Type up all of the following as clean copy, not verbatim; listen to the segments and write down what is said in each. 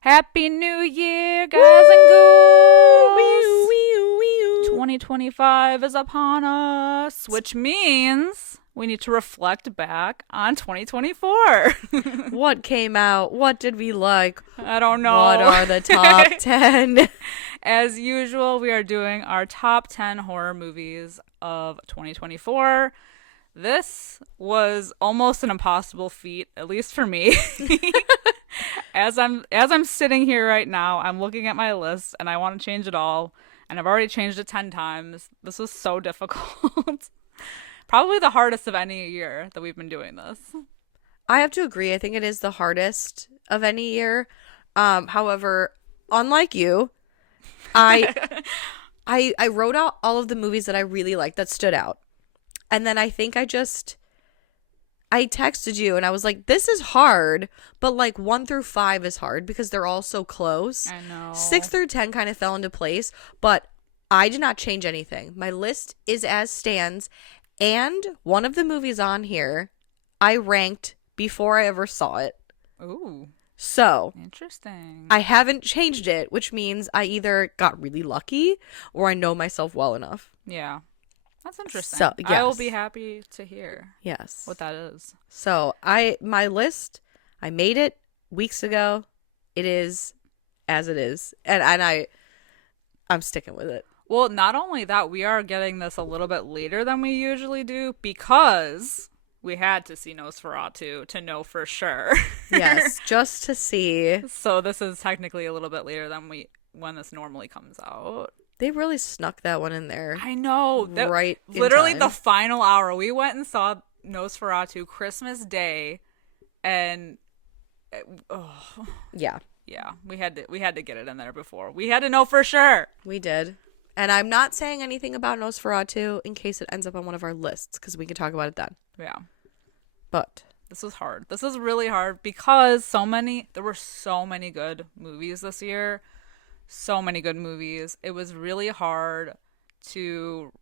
Happy New Year, guys and ghouls! 2025 is upon us, which means we need to reflect back on 2024. What came out? What did we like? I don't know. What are the top 10? As usual, we are doing our top 10 horror movies of 2024. This was almost an impossible feat, at least for me. As I'm sitting here right now, I'm looking at my list and I want to change it all, and I've already changed it 10 times. This was so difficult. Probably the hardest of any year that we've been doing this. I have to agree. I think it is the hardest of any year. However, unlike you, I wrote out all of the movies that I really liked that stood out. And then I think I texted you and I was like, this is hard, but like 1 through 5 is hard because they're all so close. I know. 6 through 10 kind of fell into place, but I did not change anything. My list is as stands, and one of the movies on here I ranked before I ever saw it. Ooh. So, interesting. I haven't changed it, which means I either got really lucky or I know myself well enough. Yeah. That's interesting. So, yes. I will be happy to hear what that is. So, my list, I made it weeks ago. It is as it is. And I'm sticking with it. Well, not only that, we are getting this a little bit later than we usually do because we had to see Nosferatu to know for sure. Yes, just to see. So this is technically a little bit later than when this normally comes out. They really snuck that one in there. I know. Right. Literally the final hour. We went and saw Nosferatu Christmas Day, and yeah, we had to get it in there before. We had to know for sure. We did. And I'm not saying anything about Nosferatu in case it ends up on one of our lists, because we can talk about it then. Yeah. But this was hard. This is really hard because there were so many good movies this year. So many good movies. It was really hard to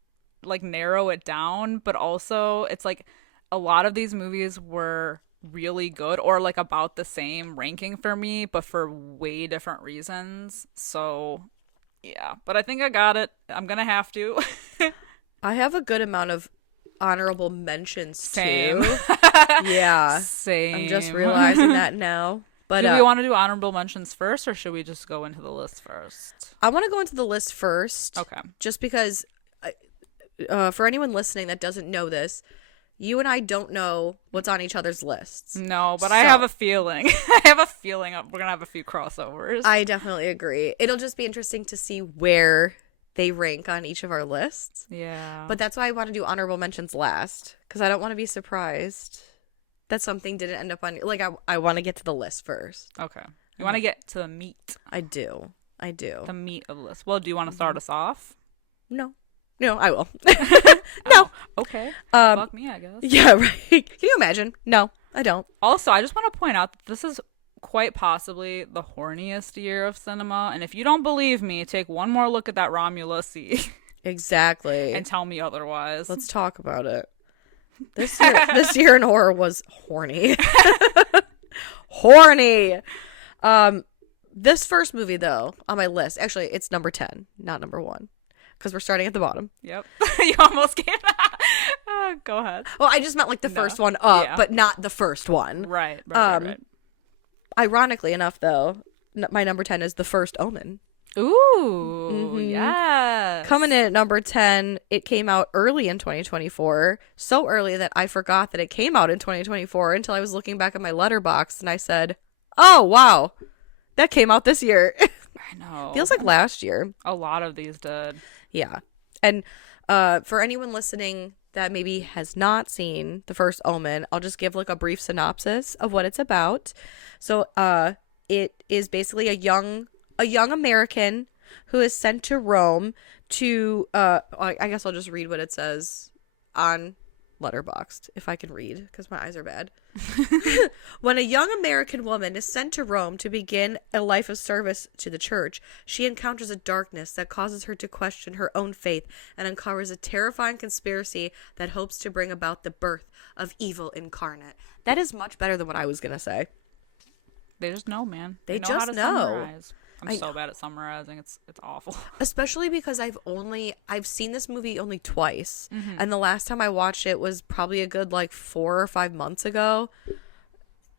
like narrow it down, but also it's like a lot of these movies were really good or like about the same ranking for me, but for way different reasons. So yeah, but I think I got it. I'm gonna have to. I have a good amount of honorable mentions Same. too. Yeah. Same. I'm just realizing that now. But do we want to do honorable mentions first, or should we just go into the list first? I want to go into the list first. Okay. Just because, for anyone listening that doesn't know this, you and I don't know what's on each other's lists. No, but I have a feeling. We're going to have a few crossovers. I definitely agree. It'll just be interesting to see where they rank on each of our lists. Yeah. But that's why I want to do honorable mentions last, because I don't want to be surprised that something didn't end up on, like, I want to get to the list first. Okay. You want to get to the meat. I do. The meat of the list. Well, do you want to start us off? No, I will. No. Oh, okay. Fuck me, I guess. Yeah, right. Can you imagine? No, I don't. Also, I just want to point out that this is quite possibly the horniest year of cinema. And if you don't believe me, take one more look at that Romulus Exactly. and tell me otherwise. Let's talk about it. This year in horror was horny. Horny. This first movie, though, on my list, actually, it's number 10, not number 1, because we're starting at the bottom. Yep. You almost can't. Go ahead. Well, I just meant like the first one up, but not the first one. Right. Ironically enough, though, my number 10 is The First Omen. Ooh, yeah. Coming in at number 10, it came out early in 2024. So early that I forgot that it came out in 2024 until I was looking back at my letterbox and I said, oh, wow, that came out this year. I know. Feels like last year. A lot of these did. Yeah. And for anyone listening that maybe has not seen The First Omen, I'll just give like a brief synopsis of what it's about. So it is basically a young American who is sent to Rome to I guess I'll just read what it says on Letterboxd, if I can read, because my eyes are bad. When a young American woman is sent to Rome to begin a life of service to the church, she encounters a darkness that causes her to question her own faith and uncovers a terrifying conspiracy that hopes to bring about the birth of evil incarnate. That is much better than what I was going to say. They just know, man. They know just how to know. summarize. I'm so bad at summarizing. It's awful. Especially because I've seen this movie only twice. And the last time I watched it was probably a good like 4 or 5 months ago.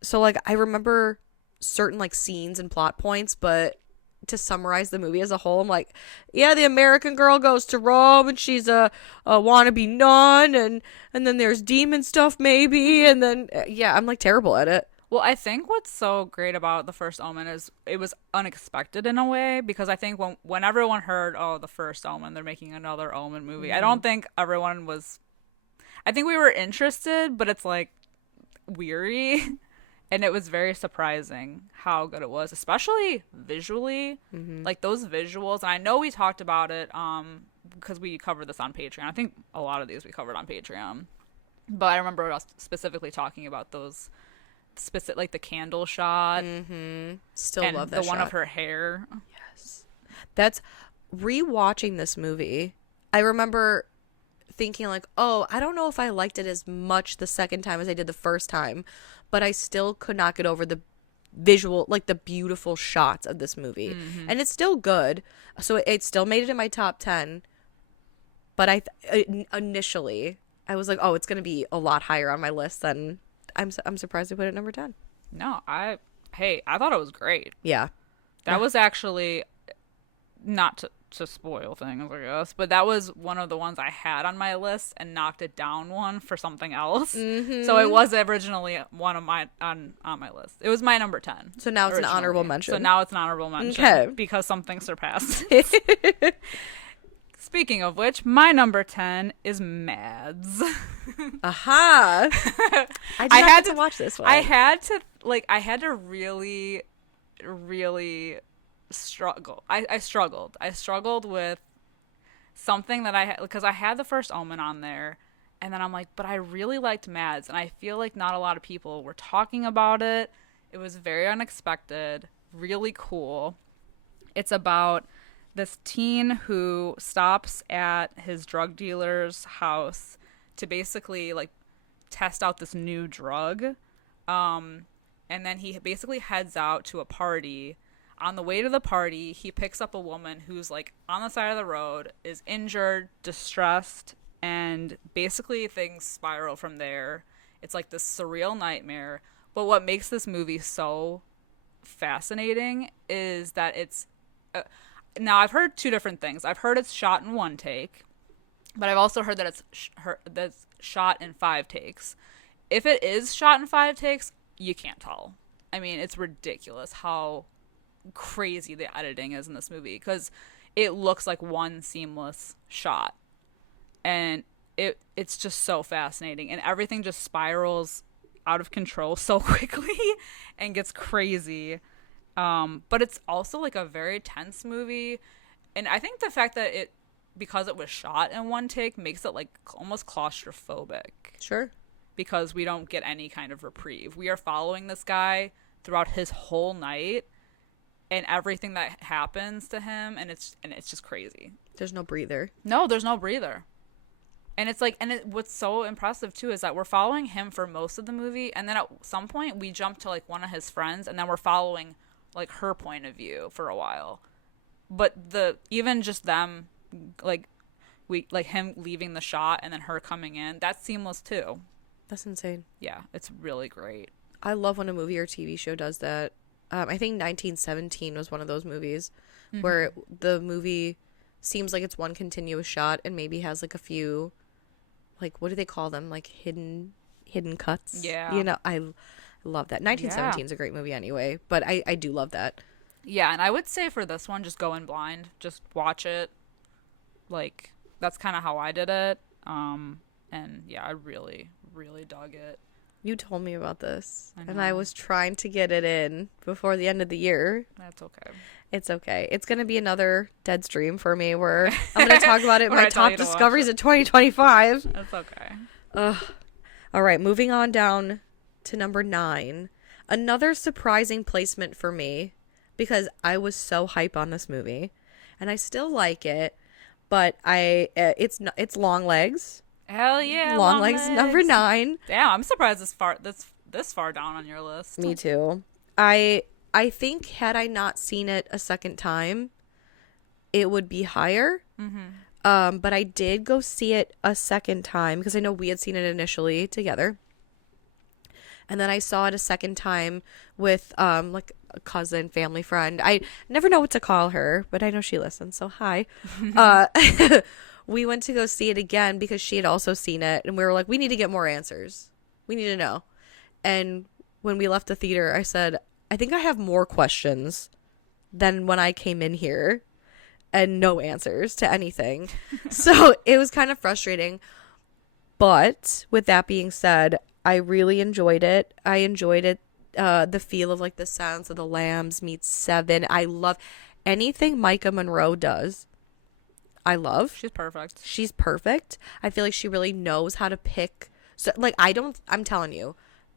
So like I remember certain like scenes and plot points, but to summarize the movie as a whole, I'm like, yeah, the American girl goes to Rome and she's a wannabe nun, and then there's demon stuff maybe, and then yeah, I'm like terrible at it. Well, I think what's so great about The First Omen is it was unexpected in a way, because I think when everyone heard, oh, The First Omen, they're making another Omen movie, I don't think everyone was... I think we were interested, but it's like weary, and it was very surprising how good it was, especially visually. Like those visuals, and I know we talked about it because we covered this on Patreon. I think a lot of these we covered on Patreon, but I remember us specifically talking about those specific, like the candle shot. Still and love that the one shot. of her hair. Yes. That's rewatching this movie. I remember thinking like, oh, I don't know if I liked it as much the second time as I did the first time, but I still could not get over the visual, like the beautiful shots of this movie. And it's still good. So it still made it in my top 10. But initially I was like, oh, it's going to be a lot higher on my list than... I'm surprised they put it at number 10. No, I thought it was great. Yeah. That was actually, not to spoil things, I guess, but that was one of the ones I had on my list and knocked it down one for something else. So it was originally one of my on my list. It was my number 10. So now it's originally. an honorable mention. So now it's an honorable mention. Okay. Because something surpassed. Speaking of which, my number 10 is Mads. Aha. I had to watch this one. I had to really, really struggle. I struggled with something that I had, because I had The First Omen on there, and then I'm like, but I really liked Mads, and I feel like not a lot of people were talking about it. It was very unexpected, really cool. It's about this teen who stops at his drug dealer's house to basically like test out this new drug. And then he basically heads out to a party. On the way to the party, he picks up a woman who's like on the side of the road, is injured, distressed, and basically things spiral from there. It's like this surreal nightmare. But what makes this movie so fascinating is that it's... now, I've heard two different things. I've heard it's shot in one take, but I've also heard that that's shot in 5 takes. If it is shot in 5 takes, you can't tell. I mean, it's ridiculous how crazy the editing is in this movie, because it looks like one seamless shot, and it's just so fascinating, and everything just spirals out of control so quickly and gets crazy. But it's also like a very tense movie, and I think the fact that because it was shot in one take, makes it like almost claustrophobic. Sure. Because we don't get any kind of reprieve. We are following this guy throughout his whole night, and everything that happens to him, and it's just crazy. There's no breather. No, there's no breather. And it's like, what's so impressive too is that we're following him for most of the movie, and then at some point we jump to like one of his friends, and then we're following like her point of view for a while. But even just them, like him leaving the shot and then her coming in, that's seamless too. That's insane. Yeah, it's really great. I love when a movie or TV show does that. I think 1917 was one of those movies where the movie seems like it's one continuous shot and maybe has like a few, like, what do they call them? Like hidden cuts. Yeah. You know, I love that. 1917 is a great movie anyway, but I do love that. Yeah, and I would say for this one, just go in blind. Just watch it. Like, that's kind of how I did it. And yeah, I really, really dug it. You told me about this, I and I know. was trying to get it in before the end of the year. That's okay. It's okay. It's going to be another dead stream for me where I'm going to talk about it in Where my I tell top you to watch discoveries it. of 2025. That's okay. Ugh. All right, moving on down to number 9. Another surprising placement for me because I was so hype on this movie, and I still like it, but it's Long Legs. Hell yeah, Long Legs, number 9. Damn, I'm surprised this far down on your list. Me too. I think had I not seen it a second time, it would be higher. But I did go see it a second time because I know we had seen it initially together. And then I saw it a second time with like a cousin, family friend. I never know what to call her, but I know she listens, so hi. We went to go see it again because she had also seen it, and we were like, we need to get more answers. We need to know. And when we left the theater, I said, I think I have more questions than when I came in here and no answers to anything. So it was kind of frustrating. But with that being said, I really enjoyed it. I enjoyed it. The feel of like the Silence of the Lambs meets Seven. I love anything Micah Monroe does. I love. She's perfect. She's perfect. I feel like she really knows how to pick. So like I'm telling you,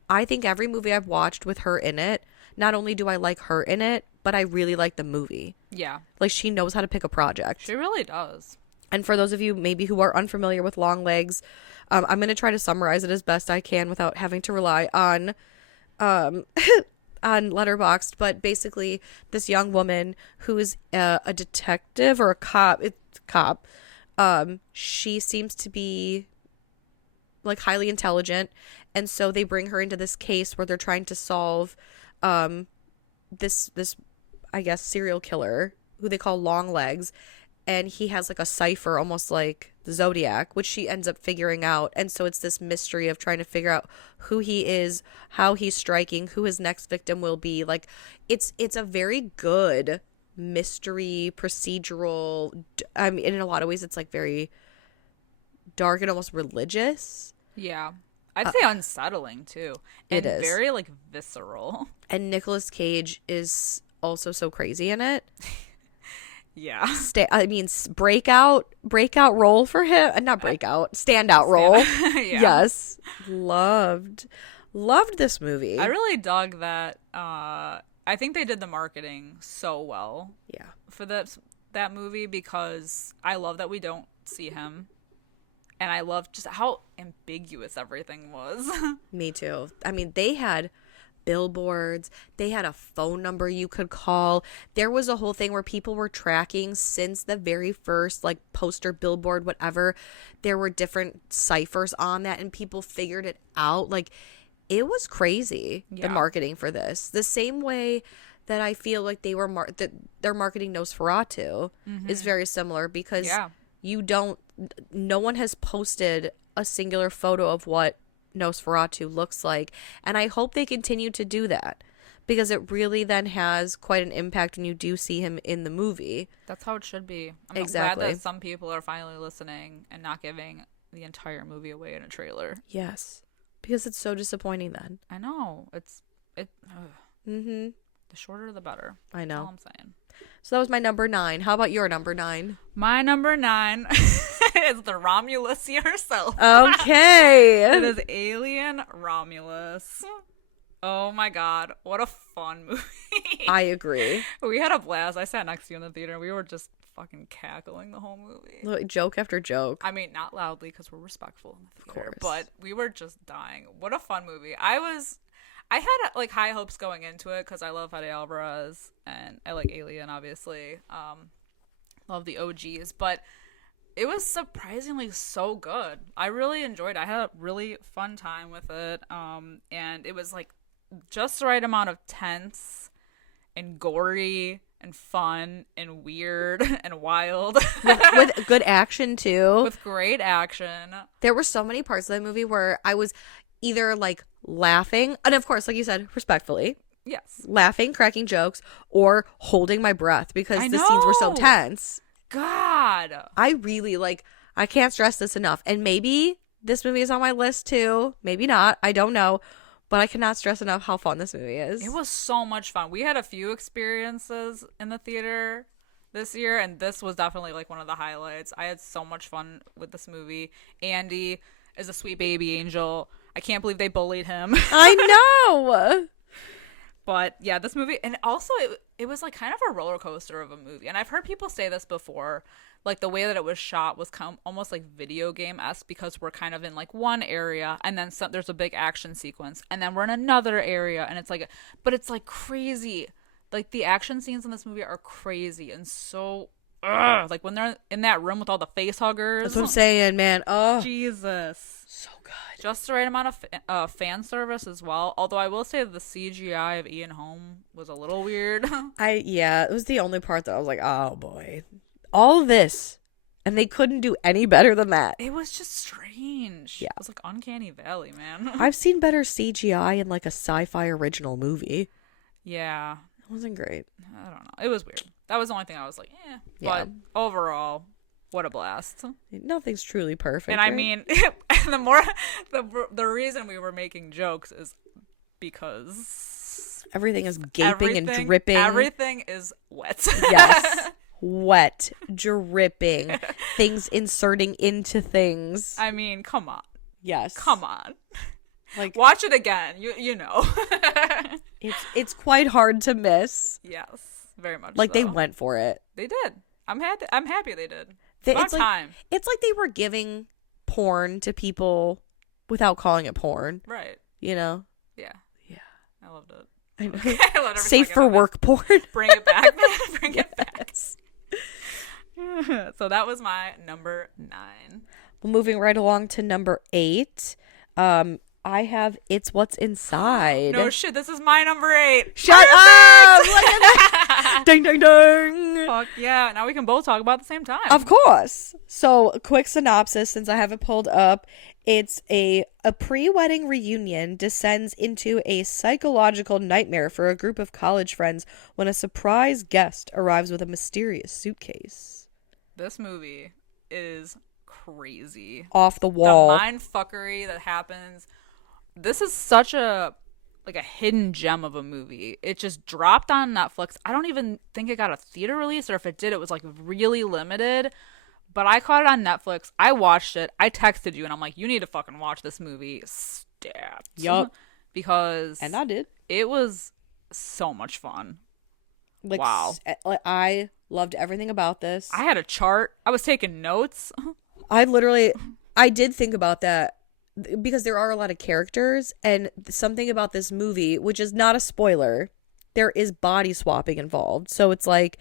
I think every movie I've watched with her in it, not only do I like her in it, but I really like the movie. Yeah. Like she knows how to pick a project. She really does. And for those of you maybe who are unfamiliar with Long Legs, I'm going to try to summarize it as best I can without having to rely on on Letterboxd. But basically, this young woman who is a detective or a cop, she seems to be like highly intelligent, and so they bring her into this case where they're trying to solve this I guess serial killer who they call Long Legs, and he has like a cipher almost like the Zodiac, which she ends up figuring out. And so it's this mystery of trying to figure out who he is, how he's striking, who his next victim will be. Like it's a very good mystery procedural. I mean, in a lot of ways it's like very dark and almost religious. Yeah. I'd say unsettling too. And It is. very like visceral. And Nicolas Cage is also so crazy in it. Yeah. Breakout role for him. Not breakout, standout role. Yeah. Yes. Loved this movie. I really dug that. I think they did the marketing so well Yeah. for that movie because I love that we don't see him. And I love just how ambiguous everything was. Me too. I mean, they had billboards. They had a phone number you could call. There was a whole thing where people were tracking since the very first like poster, billboard, whatever. There were different ciphers on that and people figured it out. Like it was crazy, Yeah. the marketing for this. The same way that I feel like they were that their marketing Nosferatu is very similar because Yeah. no one has posted a singular photo of what Nosferatu looks like, and I hope they continue to do that because it really then has quite an impact when you do see him in the movie. That's how it should be. I'm Exactly. glad that some people are finally listening and not giving the entire movie away in a trailer. Yes, because it's so disappointing then. I know. The shorter the better. I That's all know. I'm saying. So that was my number 9. How about your number 9? My number 9 is the Romulus herself. Okay. It is Alien Romulus. Oh my god, what a fun movie. I agree. We had a blast. I sat next to you in the theater and we were just fucking cackling the whole movie. Like, joke after joke. I mean, not loudly because we're respectful in the theater, course. but we were just dying. What a fun movie. I had like high hopes going into it because I love Fede Alvarez and I like Alien, obviously. Love the OGs, but it was surprisingly so good. I really enjoyed it. I had a really fun time with it. And it was like just the right amount of tense and gory and fun and weird and wild. with good action too. With great action. There were so many parts of the movie where I was either like laughing, and of course, like you said, respectfully, Yes. laughing, cracking jokes, or holding my breath because I the scenes were so know. tense. God. I really I can't stress this enough. And maybe this movie is on my list too. Maybe not. I don't know. But I cannot stress enough how fun this movie is. It was so much fun. We had a few experiences in the theater this year, and this was definitely like one of the highlights. I had so much fun with this movie. Andy is a sweet baby angel. I can't believe they bullied him. I know. But yeah, this movie, and also it was like kind of a roller coaster of a movie. And I've heard people say this before, like the way that it was shot was almost like video game-esque, because we're kind of in like one area, and then there's a big action sequence, and then we're in another area, and it's like, but it's like crazy. Like the action scenes in this movie are crazy and so, like when they're in that room with all the face huggers. That's what I'm saying, man. Oh, Jesus. so good. Just the right amount of fan service as well. Although I will say the CGI of Ian Holm was a little weird. It was the only part that I was like, oh boy, all this, and they couldn't do any better than that. It was just strange. Yeah, it was like Uncanny Valley, man. I've seen better CGI in like a sci-fi original movie. Yeah, it wasn't great. I don't know. It was weird. That was the only thing I was like, eh. Yeah. But overall, what a blast. Nothing's truly perfect. And I right? mean, the reason we were making jokes is because everything is gaping and dripping. Everything is wet. Yes. Wet, dripping, things inserting into things. I mean, come on. Yes. Come on. Like, watch it again. You know. it's quite hard to miss. Yes, very much. Like so. They went for it. They did. I'm happy they did. It's like, time. It's like they were giving porn to people without calling it porn. Right. You know? Yeah. Yeah. I loved it. I know. I loved every Safe second for of it. work porn. Bring it back, man. Bring Yes. it back. So that was my number 9. Well, moving right along to number 8. I have It's What's Inside. No shit, this is my number 8. Shut up! Look at that. Ding, ding, ding. Fuck yeah. Now we can both talk about it at the same time. Of course. So, quick synopsis, since I have it pulled up. It's a pre-wedding reunion descends into a psychological nightmare for a group of college friends when a surprise guest arrives with a mysterious suitcase. This movie is crazy. Off the wall. The mind fuckery that happens. This is such a hidden gem of a movie. It just dropped on Netflix. I don't even think it got a theater release, or if it did, it was like really limited. But I caught it on Netflix. I watched it. I texted you and I'm like, you need to fucking watch this movie. Stabbed. Yup. Because And I did. It was so much fun. Like, wow. I loved everything about this. I had a chart. I was taking notes. I did think about that because there are a lot of characters, and something about this movie, which is not a spoiler, there is body swapping involved. So it's like,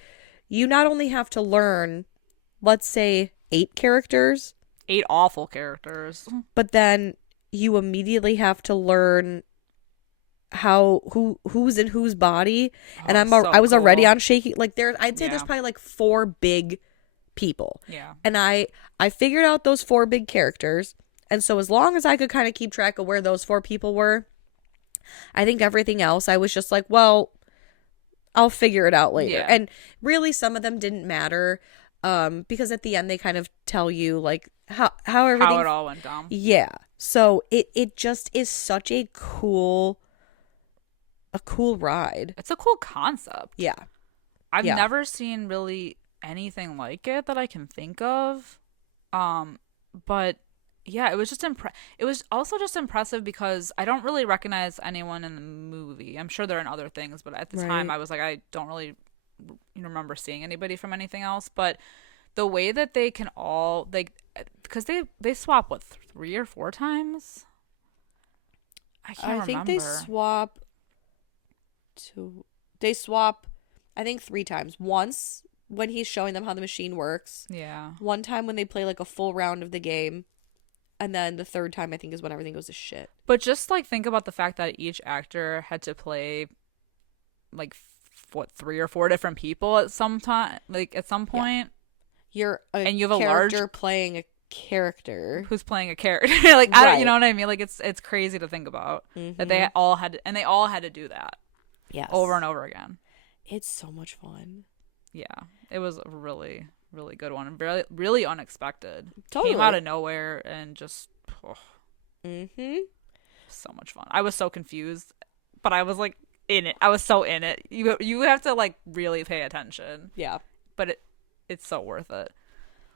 you not only have to learn, let's say, 8 characters. 8 awful characters. But then you immediately have to learn who's in whose body. And I was already on shaky. Like I'd say there's probably like 4 big people. Yeah. And I figured out those 4 big characters. And so as long as I could kind of keep track of where those 4 people were, I think everything else I was just like, well, I'll figure it out later. Yeah. And really some of them didn't matter because at the end they kind of tell you like how everything, how it all went down. Yeah. So it just is such a cool ride. It's a cool concept. Yeah. I've never seen really anything like it that I can think of. But yeah, it was just it was also just impressive because I don't really recognize anyone in the movie. I'm sure they're in other things, but at the time I was like, I don't really remember seeing anybody from anything else. But the way that they can all because they swap 3 or 4 times. I can't remember. I think they swap I think 3 times. Once when he's showing them how the machine works. Yeah. One time when they play like a full round of the game. And then the 3rd time I think is when everything goes to shit. But just like think about the fact that each actor had to play like 3 or 4 different people at some time, like at some point. Yeah. And you have a character playing a character who's playing a character. Like I don't, you know what I mean? Like it's crazy to think about that they all had to do that. Yes. Over and over again. It's so much fun. Yeah. It was a really, really good one. And really, really unexpected. Totally. Came out of nowhere and just so much fun. I was so confused, but I was like in it. I was so in it. You have to like really pay attention. Yeah. But it's so worth it.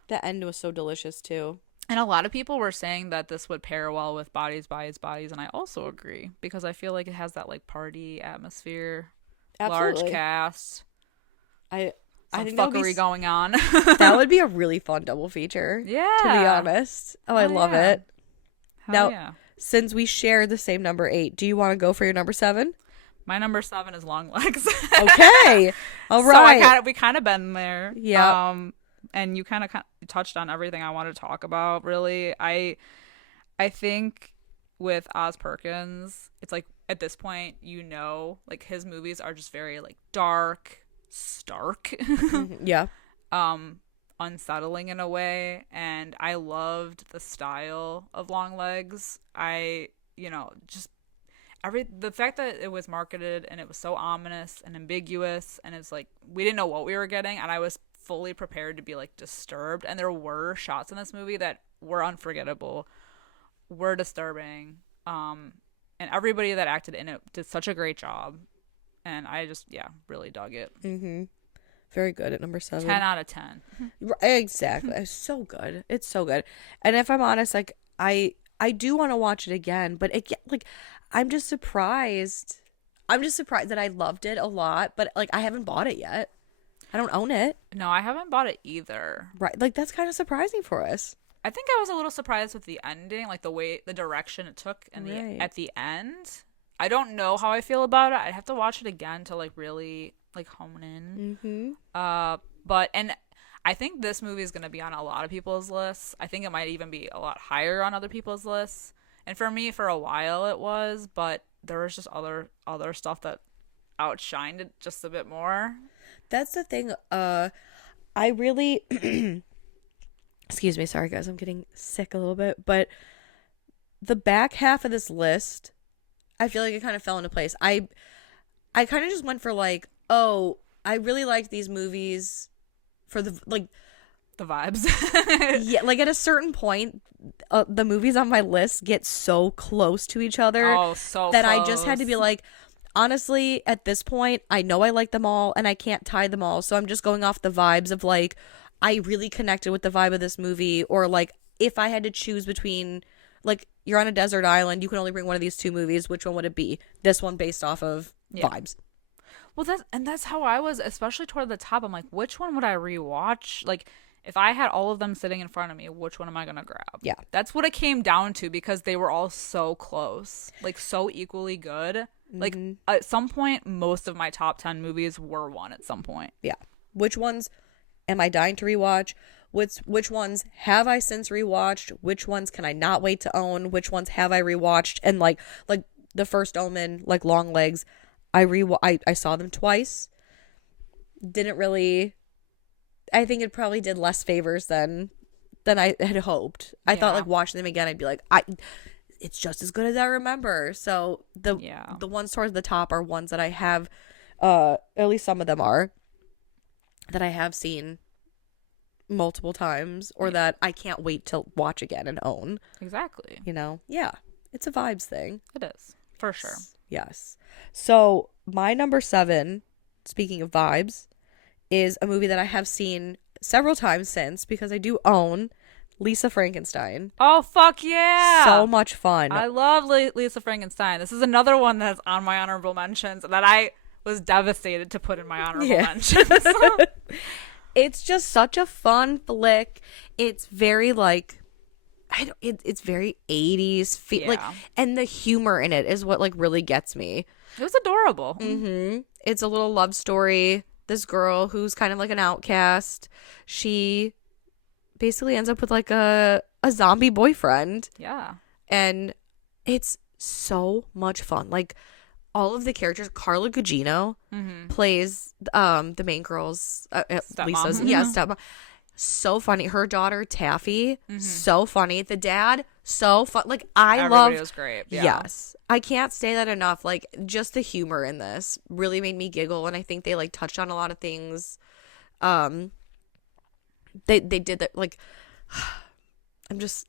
The end was so delicious too. And a lot of people were saying that this would pair well with Bodies, Bodies, and I also agree because I feel like it has that like party atmosphere, Absolutely. large cast, I some think fuckery going on. that would be a really fun double feature. Yeah. To be honest. Oh, I love it. Hell Now, yeah. since we share the same number 8, do you want to go for your number 7? My number 7 is Long Legs. Okay. All right. So we kind of been there. Yeah. And you kind of touched on everything I wanted to talk about. Really, I think with Oz Perkins, it's like at this point, like his movies are just very like dark, stark. Yeah. Unsettling in a way, and I loved the style of Long Legs. Just the fact that it was marketed and it was so ominous and ambiguous, and it's like we didn't know what we were getting, and I was fully prepared to be like disturbed. And there were shots in this movie that were unforgettable, were disturbing, and everybody that acted in it did such a great job, and I just really dug it. Very good at number 7. 10 out of 10. Exactly. It's so good. It's so good. And if I'm honest, like I do want to watch it again, but I'm just surprised. I'm just surprised that I loved it a lot, but like I haven't bought it yet. I don't own it. No, I haven't bought it either. Right. Like that's kind of surprising for us. I think I was a little surprised with the ending, like the direction it took at the end. I don't know how I feel about it. I'd have to watch it again to like really like hone in. But I think this movie is going to be on a lot of people's lists. I think it might even be a lot higher on other people's lists. And for me, for a while it was, but there was just other stuff that outshined it just a bit more. That's the thing. I really excuse me, sorry guys, I'm getting sick a little bit, but the back half of this list, I feel like it kind of fell into place. I kind of just went for like, oh, I really liked these movies for the vibes. Yeah, like at a certain point, the movies on my list get so close to each other that I just had to be like, honestly, at this point, I know I like them all and I can't tie them all. So I'm just going off the vibes of like, I really connected with the vibe of this movie. Or like, if I had to choose between, like, you're on a desert island, you can only bring one of these two movies. Which one would it be? This one based off of vibes. Well, that's how I was, especially toward the top. I'm like, which one would I rewatch? Like, if I had all of them sitting in front of me, which one am I going to grab? Yeah. That's what it came down to because they were all so close, like so equally good. Like at some point, most of my top 10 movies were one at some point. Yeah. Which ones am I dying to rewatch? Which ones have I since rewatched? Which ones can I not wait to own? Which ones have I rewatched? And like The First Omen, like Long Legs, I saw them twice. Didn't really. I think it probably did less favors than I had hoped. I thought like watching them again, I'd be like, it's just as good as I remember. So the ones towards the top are ones that I have, at least some of them are, that I have seen multiple times or that I can't wait to watch again and own. Exactly. You know? Yeah. It's a vibes thing. It is. For sure. Yes. So my number 7, speaking of vibes, is a movie that I have seen several times since because I do own Lisa Frankenstein. Oh, fuck yeah. So much fun. I love Lisa Frankenstein. This is another one that's on my honorable mentions that I was devastated to put in my honorable mentions. It's just such a fun flick. It's very like, it's very 80s like, and the humor in it is what like really gets me. It was adorable. It's a little love story. This girl who's kind of like an outcast, she basically ends up with like a zombie boyfriend. Yeah. And it's so much fun. Like all of the characters, Carla Gugino plays the main girl's Lisa's stepmom. So funny. Her daughter Taffy, so funny. The dad, so fun. Like Everybody was great. Yeah. Yes. I can't say that enough. Like just the humor in this really made me giggle, and I think they like touched on a lot of things. They did that like I'm just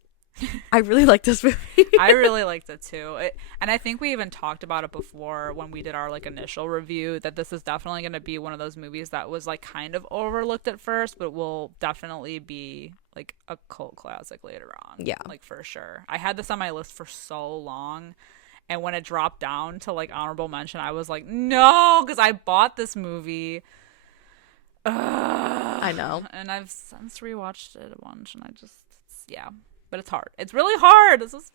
I really like this movie. I really liked it too. And I think we even talked about it before when we did our like initial review that this is definitely going to be one of those movies that was like kind of overlooked at first, but will definitely be like a cult classic later on. Yeah. Like for sure. I had this on my list for so long. And when it dropped down to like honorable mention, I was like, no, because I bought this movie. I know. And I've since rewatched it a bunch and yeah. But it's hard. It's really hard. This is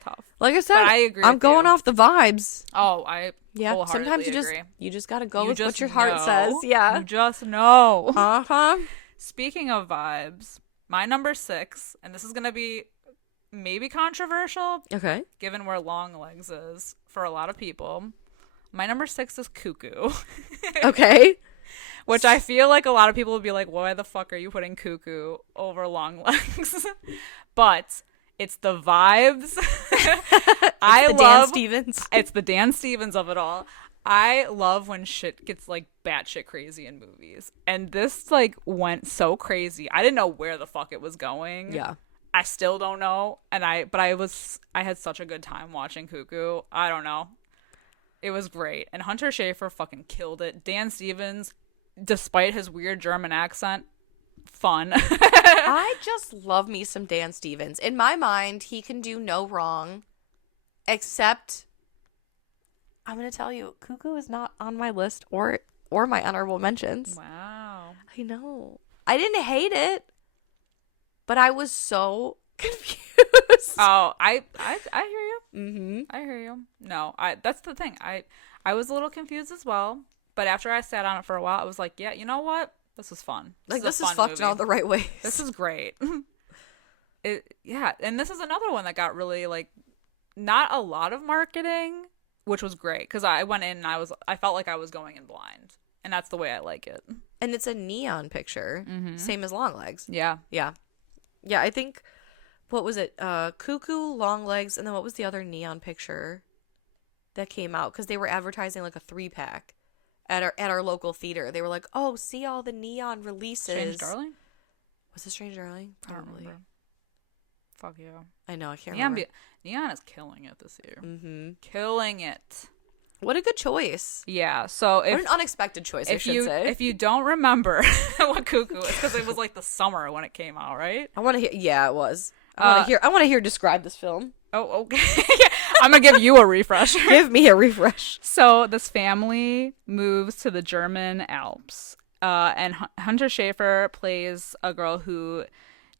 tough. Like I said, but I agree. I'm going off the vibes. Oh, I Sometimes agree. you just gotta go with just what your heart know. says. Yeah. You just know. Uh-huh. Speaking of vibes, my number 6, and this is gonna be maybe controversial, Okay. given where Longlegs is for a lot of people. My number 6 is Cuckoo. Okay. Which I feel like a lot of people would be like, why the fuck are you putting Cuckoo over Longlegs? But it's the vibes. Dan Stevens. It's the Dan Stevens of it all. I love when shit gets like batshit crazy in movies. And this like went so crazy. I didn't know where the fuck it was going. Yeah. I still don't know. I had such a good time watching Cuckoo. I don't know. It was great. And Hunter Schafer fucking killed it. Dan Stevens, despite his weird German accent, fun. I just love me some Dan Stevens. In my mind, he can do no wrong, except I'm going to tell you, Cuckoo is not on my list or my honorable mentions. Wow. I know. I didn't hate it, but I was so confused. Oh, I hear you. Mm-hmm. I hear you. No, that's the thing. I was a little confused as well, but after I sat on it for a while, I was like, yeah, you know what? This is fun. This is fun fucked movie. in all the right ways. This is great. Yeah, and this is another one that got really like not a lot of marketing, which was great because I went in and I felt like I was going in blind, and that's the way I like it. And it's a neon picture, same as Longlegs. Yeah. Yeah. Yeah, I think, what was it? Cuckoo, Longlegs, and then what was the other neon picture that came out? Because they were advertising like a 3-pack at our local theater. They were like, oh, see all the neon releases. Strange Darling? Was it Strange Darling? I don't Probably. remember. Fuck yeah. I know, I can't remember. Neon is killing it this year. Mm-hmm. Killing it. What a good choice. Yeah, so What an unexpected choice, I should say. If you don't remember what Cuckoo is, because it was like the summer when it came out, right? I want to hear. Yeah, it was. I want to hear describe this film. Oh, okay. I'm gonna give you a refresher. Give me a refresh. So this family moves to the German Alps, and Hunter Schafer plays a girl who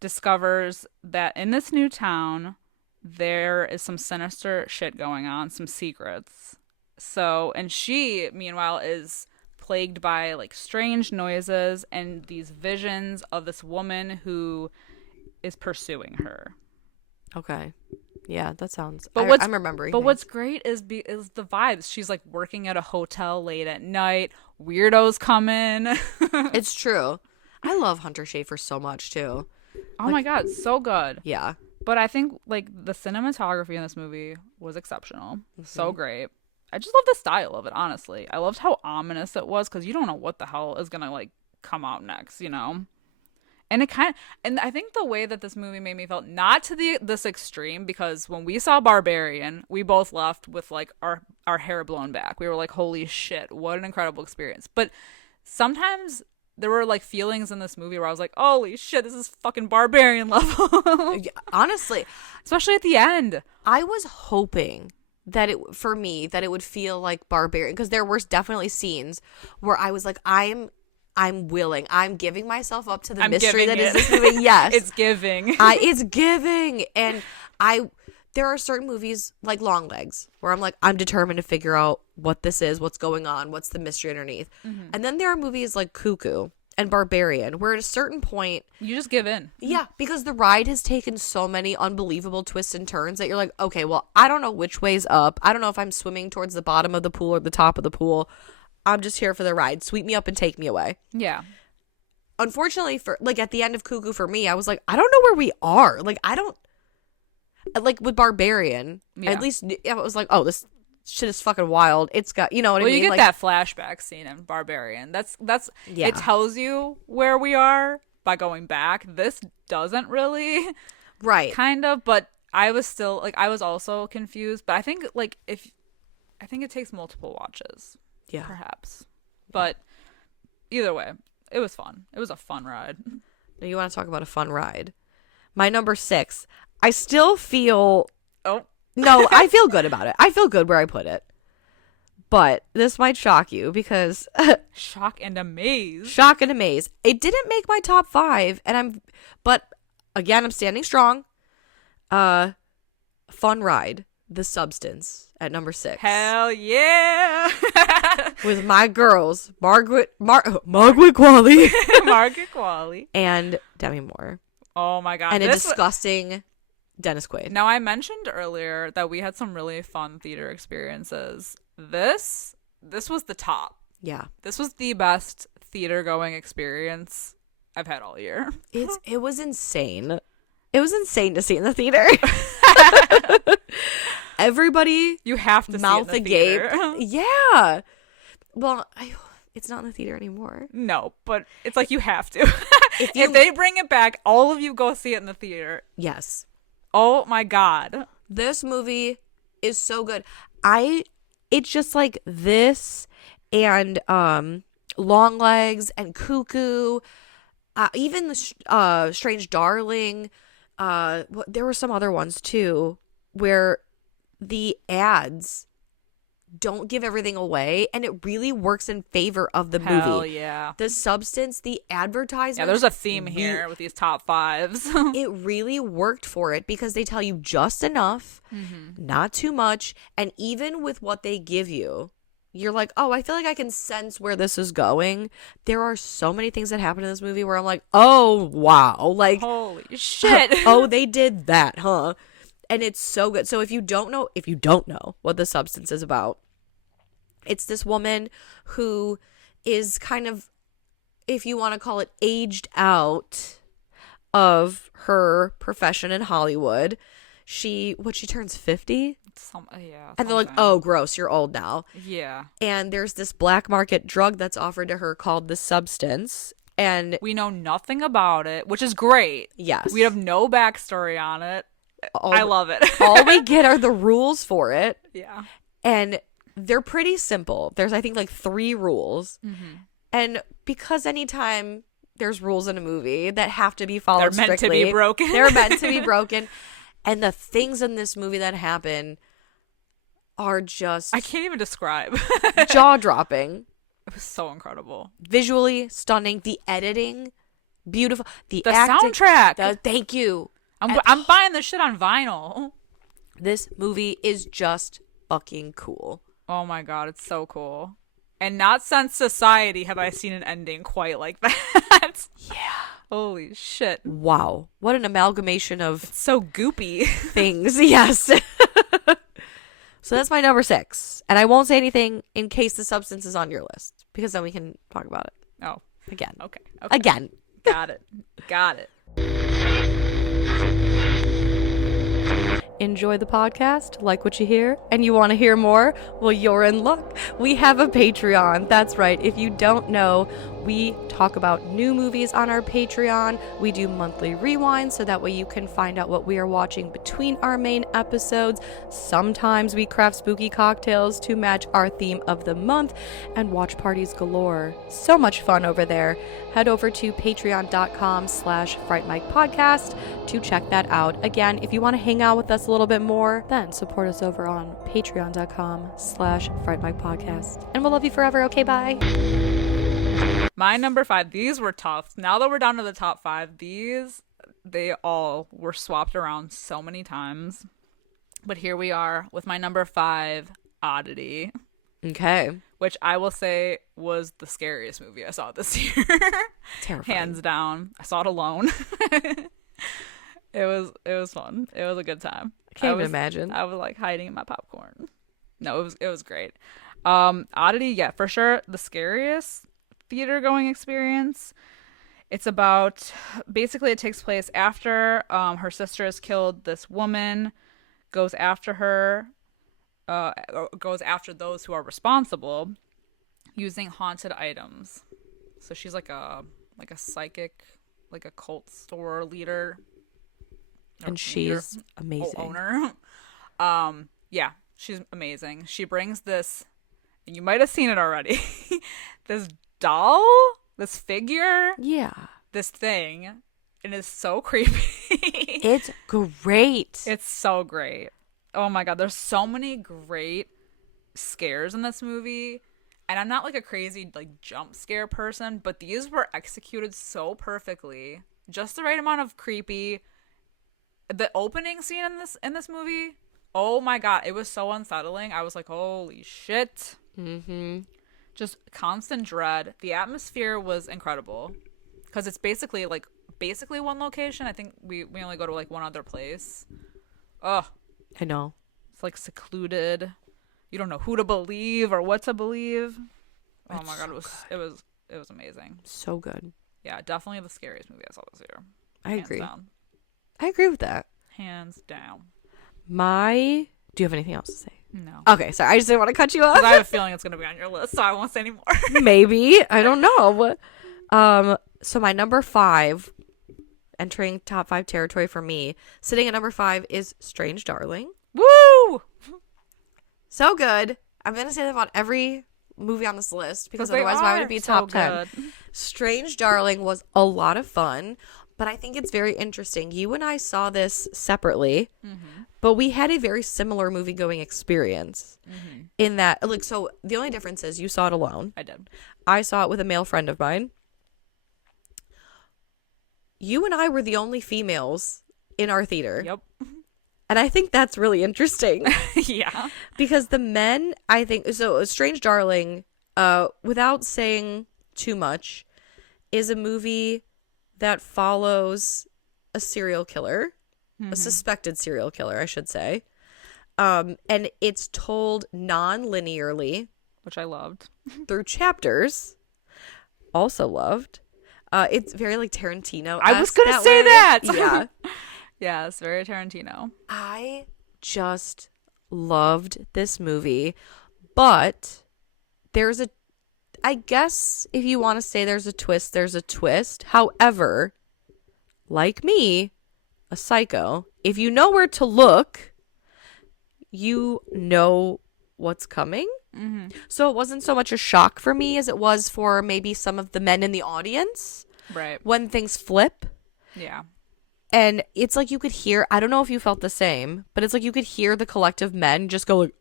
discovers that in this new town there is some sinister shit going on, some secrets. So, and she, meanwhile, is plagued by like strange noises and these visions of this woman who is pursuing her. Okay. Yeah, that sounds. But I'm remembering. But what's great is the vibes. She's like working at a hotel late at night. Weirdos come in. It's true. I love Hunter Schafer so much too. Oh my god, so good. Yeah. But I think like the cinematography in this movie was exceptional. So great. I just love the style of it, honestly. I loved how ominous it was because you don't know what the hell is gonna like come out next, you know? And I think the way that this movie made me feel, not to this extreme, because when we saw Barbarian, we both left with like our hair blown back. We were like, holy shit, what an incredible experience. But sometimes there were like feelings in this movie where I was like, holy shit, this is fucking Barbarian level. Honestly, especially at the end. I was hoping that it would feel like Barbarian, because there were definitely scenes where I was like, I'm giving myself up to the mystery that is this movie. Yes. It's giving. It's giving. And there are certain movies like Longlegs where I'm like, I'm determined to figure out what this is, what's going on, what's the mystery underneath. Mm-hmm. And then there are movies like Cuckoo and Barbarian where at a certain point you just give in. Yeah, because the ride has taken so many unbelievable twists and turns that you're like, okay, well, I don't know which way's up. I don't know if I'm swimming towards the bottom of the pool or the top of the pool. I'm just here for the ride. Sweep me up and take me away. Yeah. Unfortunately, for like at the end of Cuckoo, for me, I was like, I don't know where we are. Like, I don't, like with Barbarian, at least I was like, oh, this shit is fucking wild. It's got, you know what I mean? Well, you get like, that flashback scene in Barbarian. That's yeah. It tells you where we are by going back. This doesn't really. Right. kind of, but I was still like I was also confused, but I think like if I think it takes multiple watches, Yeah. perhaps. But either way, it was fun. It was a fun ride. Now you want to talk about a fun ride. My number 6. I still feel Oh, no, I feel good about it. I feel good where I put it. But this might shock you because shock and amaze. shock and amaze. It didn't make my top 5 but again, I'm standing strong. Fun ride, The Substance at number 6. Hell yeah. With my girls, Margaret Qualley Margaret Qualley and Demi Moore. Oh my god. And a disgusting Dennis Quaid. Now, I mentioned earlier that we had some really fun theater experiences. This was the top. Yeah. This was the best theater going experience I've had all year. It was insane. It was insane to see in the theater. Everybody, you have to mouth see it in the theater. agape. Yeah. Well, it's not in the theater anymore. No, but it's like you have to. If they bring it back, all of you go see it in the theater. Yes. Oh my god. This movie is so good. It's just like this and Long Legs and Cuckoo, even the Strange Darling. There were some other ones too where the ads don't give everything away and it really works in favor of the Hell movie. yeah. The substance, the advertisement. Yeah, there's a theme here with these top fives. It really worked for it because they tell you just enough, not too much, and even with what they give you, you're like, oh, I feel like I can sense where this is going. There are so many things that happen in this movie where I'm like, oh, wow. Like, holy shit. Oh, they did that, huh? And it's so good. So if you don't know what The Substance is about, it's this woman who is kind of, if you want to call it, aged out of her profession in Hollywood. She turns 50? Yeah. And they're like, oh, gross, you're old now. Yeah. And there's this black market drug that's offered to her called The Substance. And we know nothing about it, which is great. yes. We have no backstory on it. I love it. All we get are the rules for it. Yeah. And they're pretty simple. There's, I think, like 3 rules. Mm-hmm. And because anytime there's rules in a movie that have to be followed they're meant strictly, to be broken. They're meant to be broken. And the things in this movie that happen are just... I can't even describe. jaw-dropping. It was so incredible. Visually stunning. The editing, beautiful. The acting, soundtrack. Thank you. I'm buying this shit on vinyl. This movie is just fucking cool. Oh my god, it's so cool. And not since Society have I seen an ending quite like that. Yeah. Holy shit. Wow. What an amalgamation of it's so goopy things. Yes. So that's my number 6. And I won't say anything in case The Substance is on your list because then we can talk about it. Oh. Again. Okay. Again. Got it. Enjoy the podcast, like what you hear, and you want to hear more? Well, you're in luck. We have a Patreon. That's right. If you don't know, we talk about new movies on our Patreon. We do monthly rewinds so that way you can find out what we are watching between our main episodes. Sometimes we craft spooky cocktails to match our theme of the month and watch parties galore. So much fun over there. Head over to patreon.com/Fright Mic podcast to check that out. Again, if you want to hang out with us a little bit more, then support us over on patreon.com/Fright Mic podcast. And we'll love you forever. Okay, bye. My number 5, these were tough. Now that we're down to the top 5, they all were swapped around so many times. But here we are with my number 5, Oddity. Okay. Which I will say was the scariest movie I saw this year. Terrifying. Hands down. I saw it alone. It was fun. It was a good time. I can't even imagine. I was like hiding in my popcorn. No, it was great. Oddity, yeah, for sure the scariest theater going experience. It's about, basically it takes place after her sister has killed this woman, goes after her, goes after those who are responsible using haunted items. So she's like a psychic, like a cult store leader. And she's amazing. Owner. Yeah, she's amazing. She brings this, and you might have seen it already. This doll, this figure, Yeah. this thing, and it's so creepy. It's great. It's so great. Oh my god, there's so many great scares in this movie. And I'm not like a crazy like jump scare person, but these were executed so perfectly. Just the right amount of creepy. The opening scene in this movie, oh my god, it was so unsettling. I was like, holy shit. Mm-hmm. Just constant dread. The atmosphere was incredible because it's basically one location. I think we only go to like one other place. Oh, I know. it's like secluded. You don't know who to believe or what to believe. Oh It's my god, so it was amazing. So good. Yeah, definitely the scariest movie I saw this year. I Hands agree. down. I agree with that. Hands down. Do you have anything else to say? No. Okay, sorry. I just didn't want to cut you off. Because I have a feeling it's going to be on your list, so I won't say anymore. Maybe. I don't know. So my number 5, entering top 5 territory for me, sitting at number 5 is Strange Darling. Woo! So good. I'm going to say that about every movie on this list because they otherwise why would are it be so top 10? good. Strange Darling was a lot of fun, but I think it's very interesting. You and I saw this separately, but we had a very similar movie going experience in that, like, so the only difference is you saw it alone. I did. I saw it with a male friend of mine. You and I were the only females in our theater. Yep. And I think that's really interesting. Yeah. Because the men, I think, so Strange Darling, without saying too much, is a movie that follows a serial killer, a suspected serial killer, I should say. And it's told non-linearly. Which I loved. Through chapters. Also loved. It's very like Tarantino. I was going to say that. Yeah. Yeah, it's very Tarantino. I just loved this movie, but I guess if you want to say there's a twist, there's a twist. However, like me, a psycho, if you know where to look, you know what's coming. Mm-hmm. So it wasn't so much a shock for me as it was for maybe some of the men in the audience. Right. When things flip. Yeah. And it's like you could hear, I don't know if you felt the same, but it's like you could hear the collective men just go like,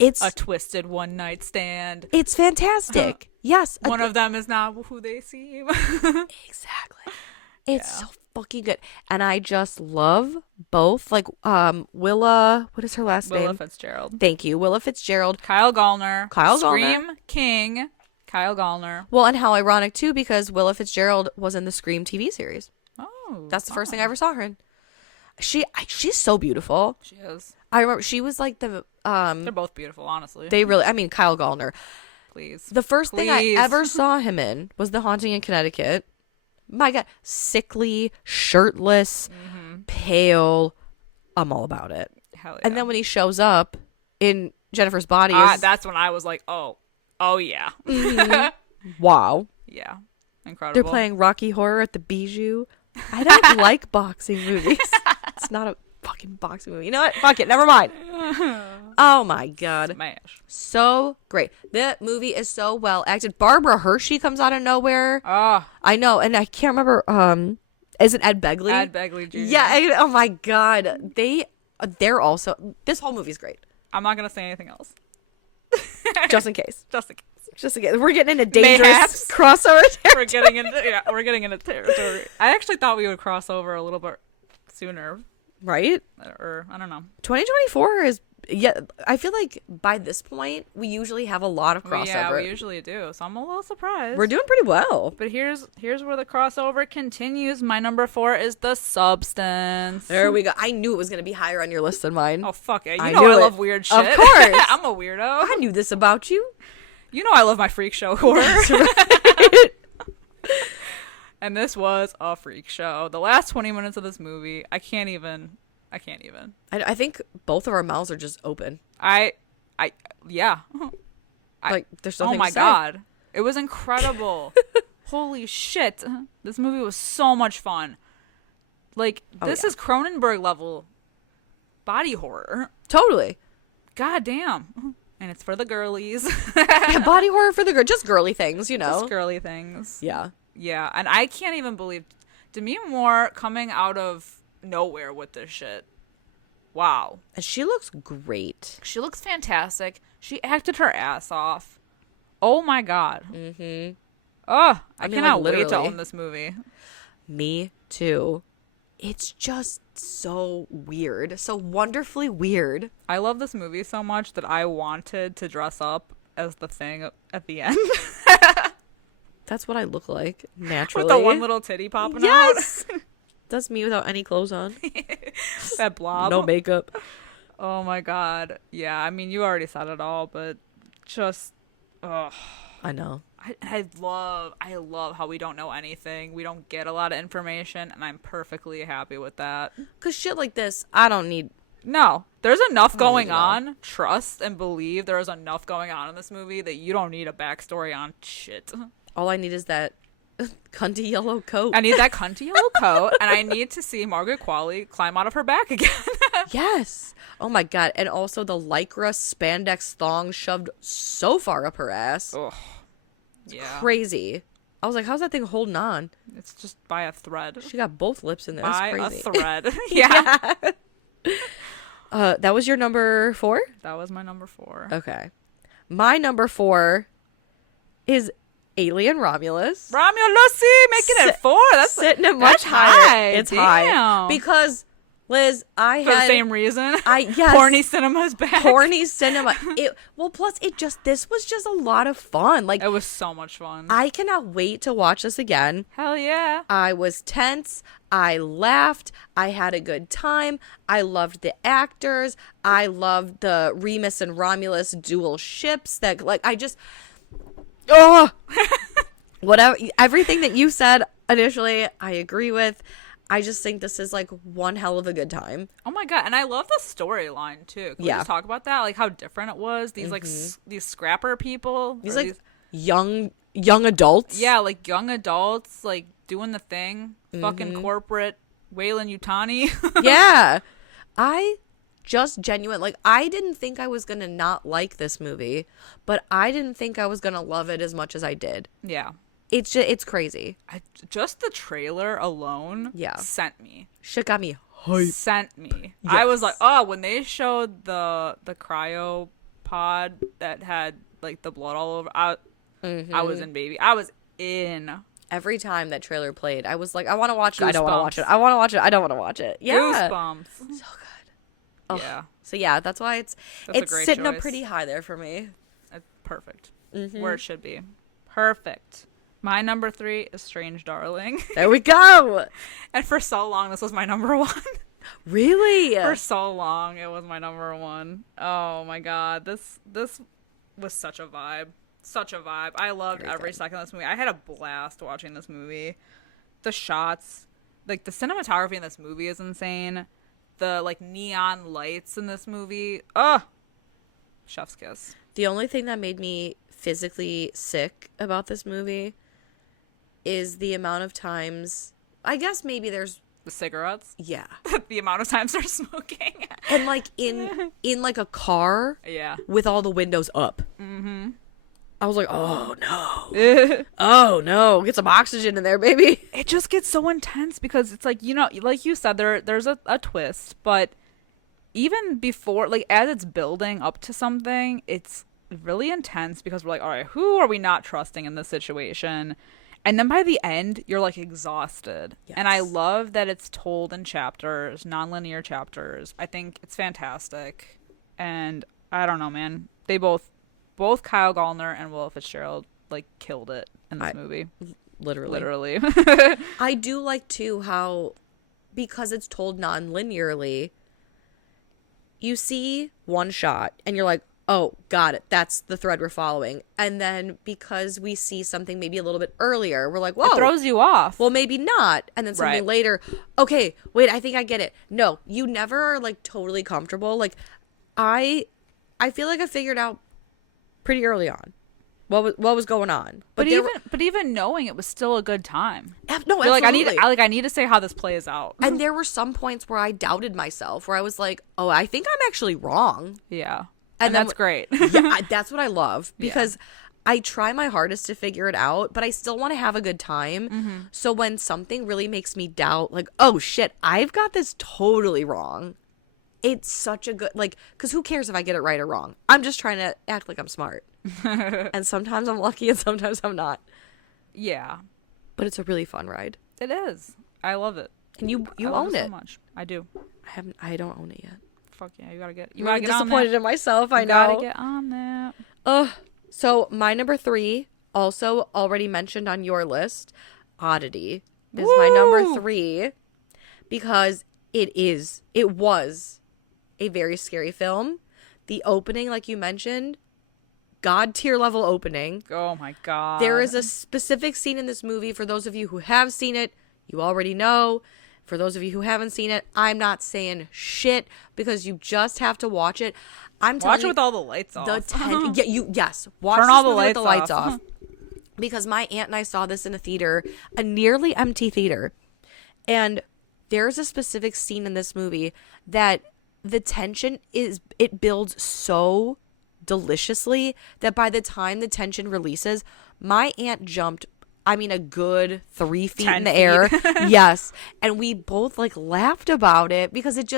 It's a twisted one night stand. It's fantastic. Yes. One of them is not who they seem. Exactly. It's so fucking good. And I just love both. Like, Willa, what is her last name? Willa Fitzgerald. Thank you. Willa Fitzgerald. Kyle Gallner. Gallner. Scream King. Kyle Gallner. Well, and how ironic, too, because Willa Fitzgerald was in the Scream TV series. Oh. That's the first thing I ever saw her in. She's so beautiful. She is. I remember she was like the They're both beautiful, honestly. Kyle Gallner. Please. The first thing I ever saw him in was The Haunting in Connecticut. My God, sickly, shirtless, pale. I'm all about it. Hell yeah. And then when he shows up in Jennifer's Body, that's when I was like, oh yeah. Wow. Yeah. Incredible. They're playing Rocky Horror at the Bijou. I don't like boxing movies. It's not a fucking boxing movie. You know what? Fuck it. Never mind. Oh my God. Smash. So great. The movie is so well acted. Barbara Hershey comes out of nowhere. Oh. I know. And I can't remember. Is it Ed Begley? Ed Begley Jr. Yeah. Oh my God. They're also. This whole movie's great. I'm not going to say anything else. Just in case. Just in case. Just in case. We're getting into dangerous Mayhaps. crossover territory. We're getting into territory. I actually thought we would cross over a little bit sooner. Right? Or I don't know. 2024 is, yeah, I feel like by this point, we usually have a lot of crossover. Yeah, we usually do. So I'm a little surprised. We're doing pretty well. But here's where the crossover continues. My number 4 is The Substance. There we go. I knew it was going to be higher on your list than mine. Oh, fuck it. I You know I knew love it. weird shit. Of course. I'm a weirdo. I knew this about you. You know I love my freak show horror. That's right. And this was a freak show. The last 20 minutes of this movie, I can't even. I think both of our mouths are just open. Yeah. Like, there's Oh something my to say. God. It was incredible. holy shit, this movie was so much fun. Like, this is Cronenberg level body horror. Totally. God damn. And it's for the girlies. Yeah, body horror for the girl. Just girly things, you know. Just girly things. Yeah. Yeah, and I can't even believe Demi Moore coming out of nowhere with this shit. Wow. And she looks great. She looks fantastic. She acted her ass off. Oh my god. Mm-hmm. Oh, I mean, cannot like, wait to literally. own this movie. Me too. It's just so weird. So wonderfully weird. I love this movie so much that I wanted to dress up as the Thing at the end. That's what I look like naturally. With the one little titty popping yes! That's me without any clothes on. out. That blob. No makeup. Oh my god. Yeah, I mean, you already said it all, but just... Ugh. I know. I love how we don't know anything. We don't get a lot of information, and I'm perfectly happy with that. Because shit like this, I don't need... No, there's enough going know. on. Trust and believe there is enough going on in this movie that you don't need a backstory on shit. All I need is that cunty yellow coat. I need that cunty yellow coat, and I need to see Margaret Qualley climb out of her back again. Yes. Oh my god. And also the lycra spandex thong shoved so far up her ass. Ugh. Yeah. Crazy. I was like, how's that thing holding on? It's just by a thread. She got both lips in there. By That's a crazy. thread. Yeah. That was your number 4? That was my number 4. Okay. My number 4 is Alien Romulus. Romulusi making it 4. That's sitting it that's much higher. high. It's Damn. high. Because, Liz, I For had... the same reason. Yes. Horny cinema's back. Horny cinema. Plus, this was just a lot of fun. Like, It was so much fun. I cannot wait to watch this again. Hell yeah. I was tense. I laughed. I had a good time. I loved the actors. I loved the Remus and Romulus dual ships. That, like, I just... Oh! Whatever. Everything that you said initially, I agree with. I just think this is, like, one hell of a good time. Oh my god, and I love the storyline too. Can we Yeah. just talk about that? Like how different it was. These like these scrapper people. These, or like, young adults. yeah, like young adults like doing the thing. Fucking corporate Wayland Yutani. Yeah. I just like, I didn't think I was gonna not like this movie, but I didn't think I was gonna love it as much as I did. Yeah. It's crazy. Just the trailer alone Yeah. sent me. Shit got me hype. Sent me. Yes. I was like, oh, when they showed the cryo pod that had like the blood all over, I was in, baby. I was in. Every time that trailer played, I was like, I want to watch it. I don't want to watch Goosebumps. it. I want to watch it. I don't want to watch it. Yeah. Goosebumps. So good. Oh. Yeah. So yeah, that's why That's a it's great sitting up choice. pretty high there for me. Perfect. Where it should be. Perfect. My number 3 is Strange Darling. There we go. And for so long, this was my number 1. Really? For so long, it was my number 1. Oh my god. This was such a vibe. Such a vibe. I loved Very every good. second of this movie. I had a blast watching this movie. The shots, like the cinematography in this movie is insane. The like neon lights in this movie. Ugh. Chef's kiss. The only thing that made me physically sick about this movie is the amount of times, I guess maybe there's, The cigarettes. yeah. The amount of times they're smoking. And like in like a car Yeah. with all the windows up. Mm-hmm. I was like, oh no. Oh no. Get some oxygen in there, baby. It just gets so intense because it's like, you know, like you said, there's a twist, but even before, like as it's building up to something, it's really intense because we're like, all right, who are we not trusting in this situation? And then by the end, you're like exhausted. Yes. And I love that it's told in chapters, non-linear chapters. I think it's fantastic. And I don't know, man. They both Kyle Gallner and Will Fitzgerald like killed it in this movie. Literally. Literally. I do like too how, because it's told non-linearly, you see one shot and you're like, oh, got it. That's the thread we're following. And then because we see something maybe a little bit earlier, we're like, whoa. It throws you off. Well, maybe not. And then something Right. later, okay, wait, I think I get it. No, you never are like totally comfortable. Like I feel like I figured out pretty early on what was going on. But even knowing it was still a good time. No, You're absolutely. I need to say how this plays out. And there were some points where I doubted myself, where I was like, oh, I think I'm actually wrong. Yeah. And that's great. Yeah, that's what I love, because I try my hardest to figure it out, but I still want to have a good time. Mm-hmm. So when something really makes me doubt, like, oh shit, I've got this totally wrong. It's such a good, like, because who cares if I get it right or wrong? I'm just trying to act like I'm smart. And sometimes I'm lucky and sometimes I'm not. Yeah. But it's a really fun ride. It is. I love it. And you I love own it it. so much. I do. I don't own it yet. Fuck yeah, you gotta I'm gotta get on disappointed that. in myself, I You know. gotta get on that. Ugh. So my number 3, also already mentioned on your list, Oddity, is my number 3, because it was a very scary film. The opening, like you mentioned, God tier level opening. Oh my god. There is a specific scene in this movie. For those of you who have seen it, you already know. For those of you who haven't seen it, I'm not saying shit, because you just have to watch it. I'm telling Watch it with all the lights off. Yes. Watch Turn this all the movie with the lights lights off. Because my aunt and I saw this in a theater, a nearly empty theater. And there's a specific scene in this movie that the tension it builds so deliciously that by the time the tension releases, my aunt jumped, I mean, a good 3 feet in the air. Yes. And we both like laughed about it, because it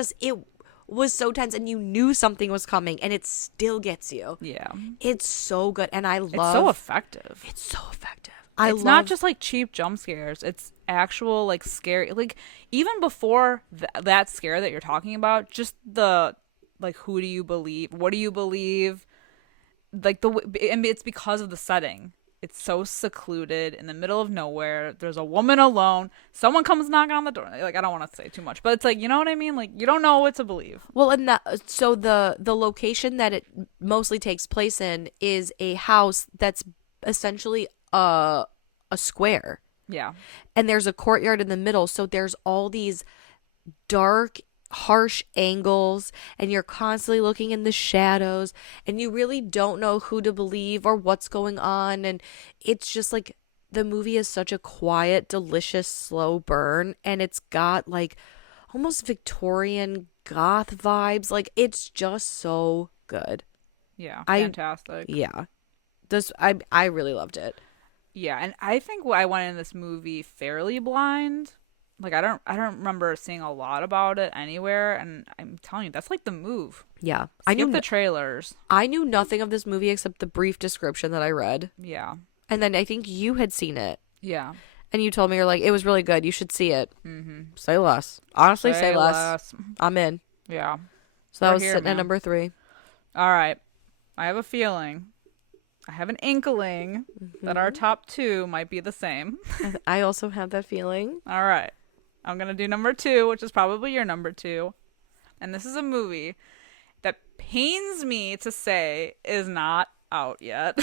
was so tense, and you knew something was coming, and it still gets you. Yeah. It's so good. And I love, It's so effective. It's so effective. It's not just like cheap jump scares. It's actual like scary. Like even before that scare that you're talking about, just the like, who do you believe? What do you believe? Like and it's because of the setting. It's so secluded in the middle of nowhere. There's a woman alone. Someone comes knocking on the door. Like, I don't want to say too much, but it's like, you know what I mean? Like, you don't know what to believe. Well, and so the location that it mostly takes place in is a house that's essentially a square. Yeah. And there's a courtyard in the middle, so there's all these dark, harsh angles, and you're constantly looking in the shadows, and you really don't know who to believe or what's going on. And it's just like, the movie is such a quiet, delicious, slow burn, and it's got like almost Victorian goth vibes. Like, it's just so good. Yeah. Fantastic. Yeah. I really loved it. Yeah, and I think I went in this movie fairly blind. Like, I don't remember seeing a lot about it anywhere, and I'm telling you, that's like the move. Yeah. Skip the trailers. I knew nothing of this movie except the brief description that I read. Yeah. And then I think you had seen it. Yeah. And you told me, you're like, it was really good. You should see it. Mm-hmm. Say less. Honestly, say less. I'm in. Yeah. So that was sitting at number 3. All right. I have a feeling. I have an inkling that our top 2 might be the same. I also have that feeling. All right. I'm going to do number 2, which is probably your number 2. And this is a movie that pains me to say is not out yet.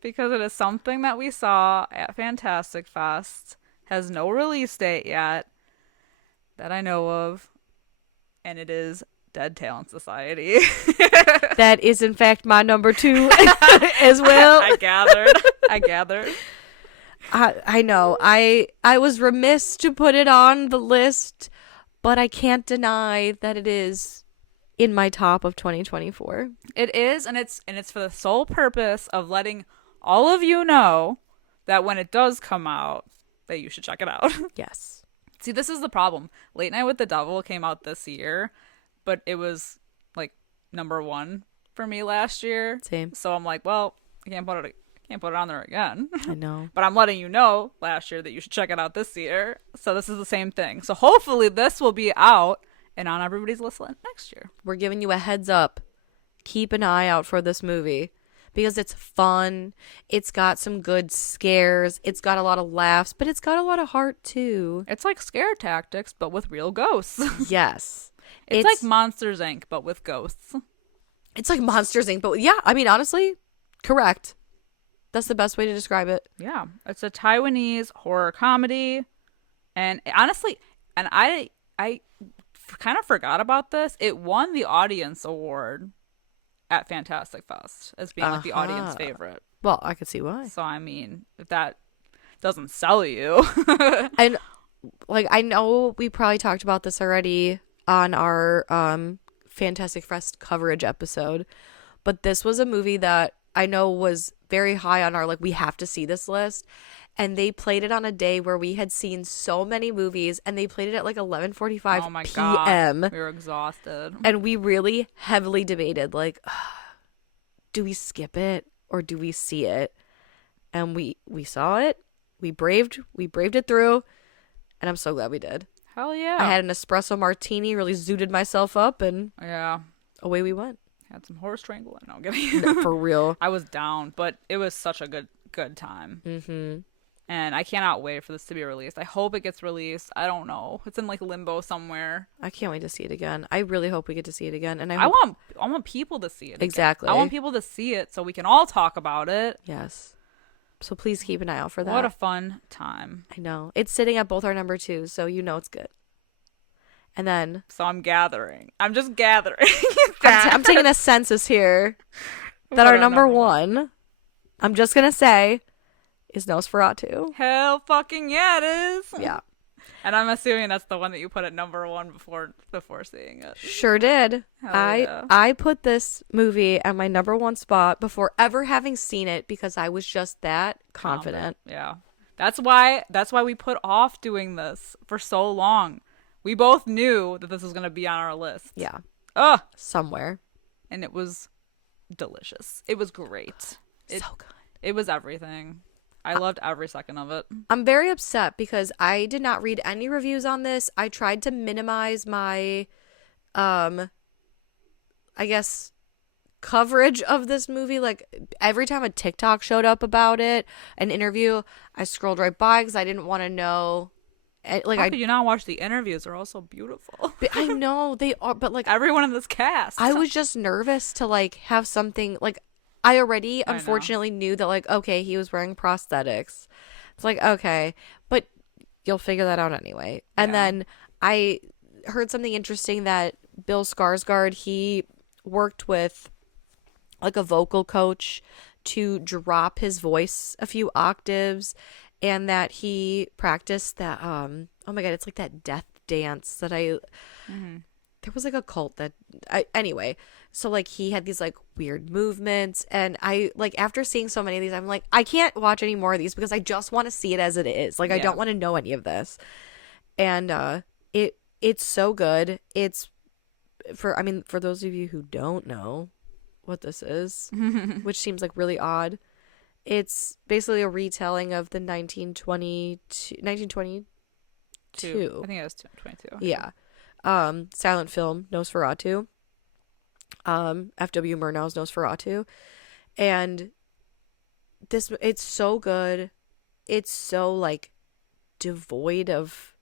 Because it is something that we saw at Fantastic Fest, has no release date yet that I know of, and it is Dead Talent Society. That is, in fact, my number 2 as well. I gathered. I know. I was remiss to put it on the list, but I can't deny that it is in my top of 2024. It is, and it's for the sole purpose of letting all of you know that when it does come out, that you should check it out. Yes. See, this is the problem. Late Night with the Devil came out this year, but it was like number 1 for me last year. Same. So I'm like, well, I can't put it on there again. I know. But I'm letting you know last year that you should check it out this year. So this is the same thing. So hopefully this will be out and on everybody's list next year. We're giving you a heads up. Keep an eye out for this movie, because it's fun. It's got some good scares. It's got a lot of laughs, but it's got a lot of heart too. It's like Scare Tactics, but with real ghosts. Yes. It's like Monsters, Inc., but with ghosts. It's like Monsters, Inc., but yeah, I mean, honestly, correct. That's the best way to describe it. Yeah. It's a Taiwanese horror comedy. And honestly, and I kind of forgot about this. It won the audience award at Fantastic Fest as being like the audience favorite. Well, I could see why. So I mean, if that doesn't sell you. And like, I know we probably talked about this already on our Fantastic Fest coverage episode, but this was a movie that I know was very high on our like, we have to see this list. And they played it on a day where we had seen so many movies, and they played it at like 11:45 Oh my p.m. God. We were exhausted. And we really heavily debated, like, do we skip it or do we see it? And we saw it. We braved it through, and I'm so glad we did. Hell yeah. I had an espresso martini, really zooted myself up, and yeah, away we went. had some horse strangling. No, I'm kidding. For real. I was down, but it was such a good time. Mm-hmm. And I cannot wait for this to be released. I hope it gets released. I don't know. It's in like limbo somewhere. I can't wait to see it again. I really hope we get to see it again. And I want people to see it again. Exactly. I want people to see it so we can all talk about it. Yes. So please keep an eye out for that. What a fun time. I know. It's sitting at both our number 2, so you know it's good. And then... So I'm gathering. I'm just gathering. I'm taking a census here. That our number 1, I'm just going to say, is Nosferatu. Hell fucking yeah, it is. Yeah. And I'm assuming that's the one that you put at number 1 before seeing it. Sure did. Yeah. I put this movie at my number 1 spot before ever having seen it because I was just that confident. Yeah. That's why we put off doing this for so long. We both knew that this was going to be on our list. Yeah. Ugh. Somewhere. And it was delicious. It was great. So good. It was everything. I loved every second of it. I'm very upset because I did not read any reviews on this. I tried to minimize my, I guess, coverage of this movie. Like, every time a TikTok showed up about it, an interview, I scrolled right by because I didn't want to know. Like, How could you not watch the interviews? They're all so beautiful. I know they are, but like everyone in this cast. I was just nervous to like have something like. I already, unfortunately, knew that, like, okay, he was wearing prosthetics. It's like, okay, but you'll figure that out anyway. And then I heard something interesting that Bill Skarsgård, he worked with, like, a vocal coach to drop his voice a few octaves, and that he practiced that, oh my God, it's like that death dance that there was, like, a cult that, anyway. So, like, he had these, like, weird movements, and I, like, after seeing so many of these, I'm like, I can't watch any more of these because I just want to see it as it is. Like, I don't want to know any of this. And it's so good. It's, for those of you who don't know what this is, which seems, like, really odd, it's basically a retelling of the 1922. I think it was 22. Yeah. Silent film, Nosferatu. F.W. Murnau's Nosferatu, and it's so good. It's so like devoid of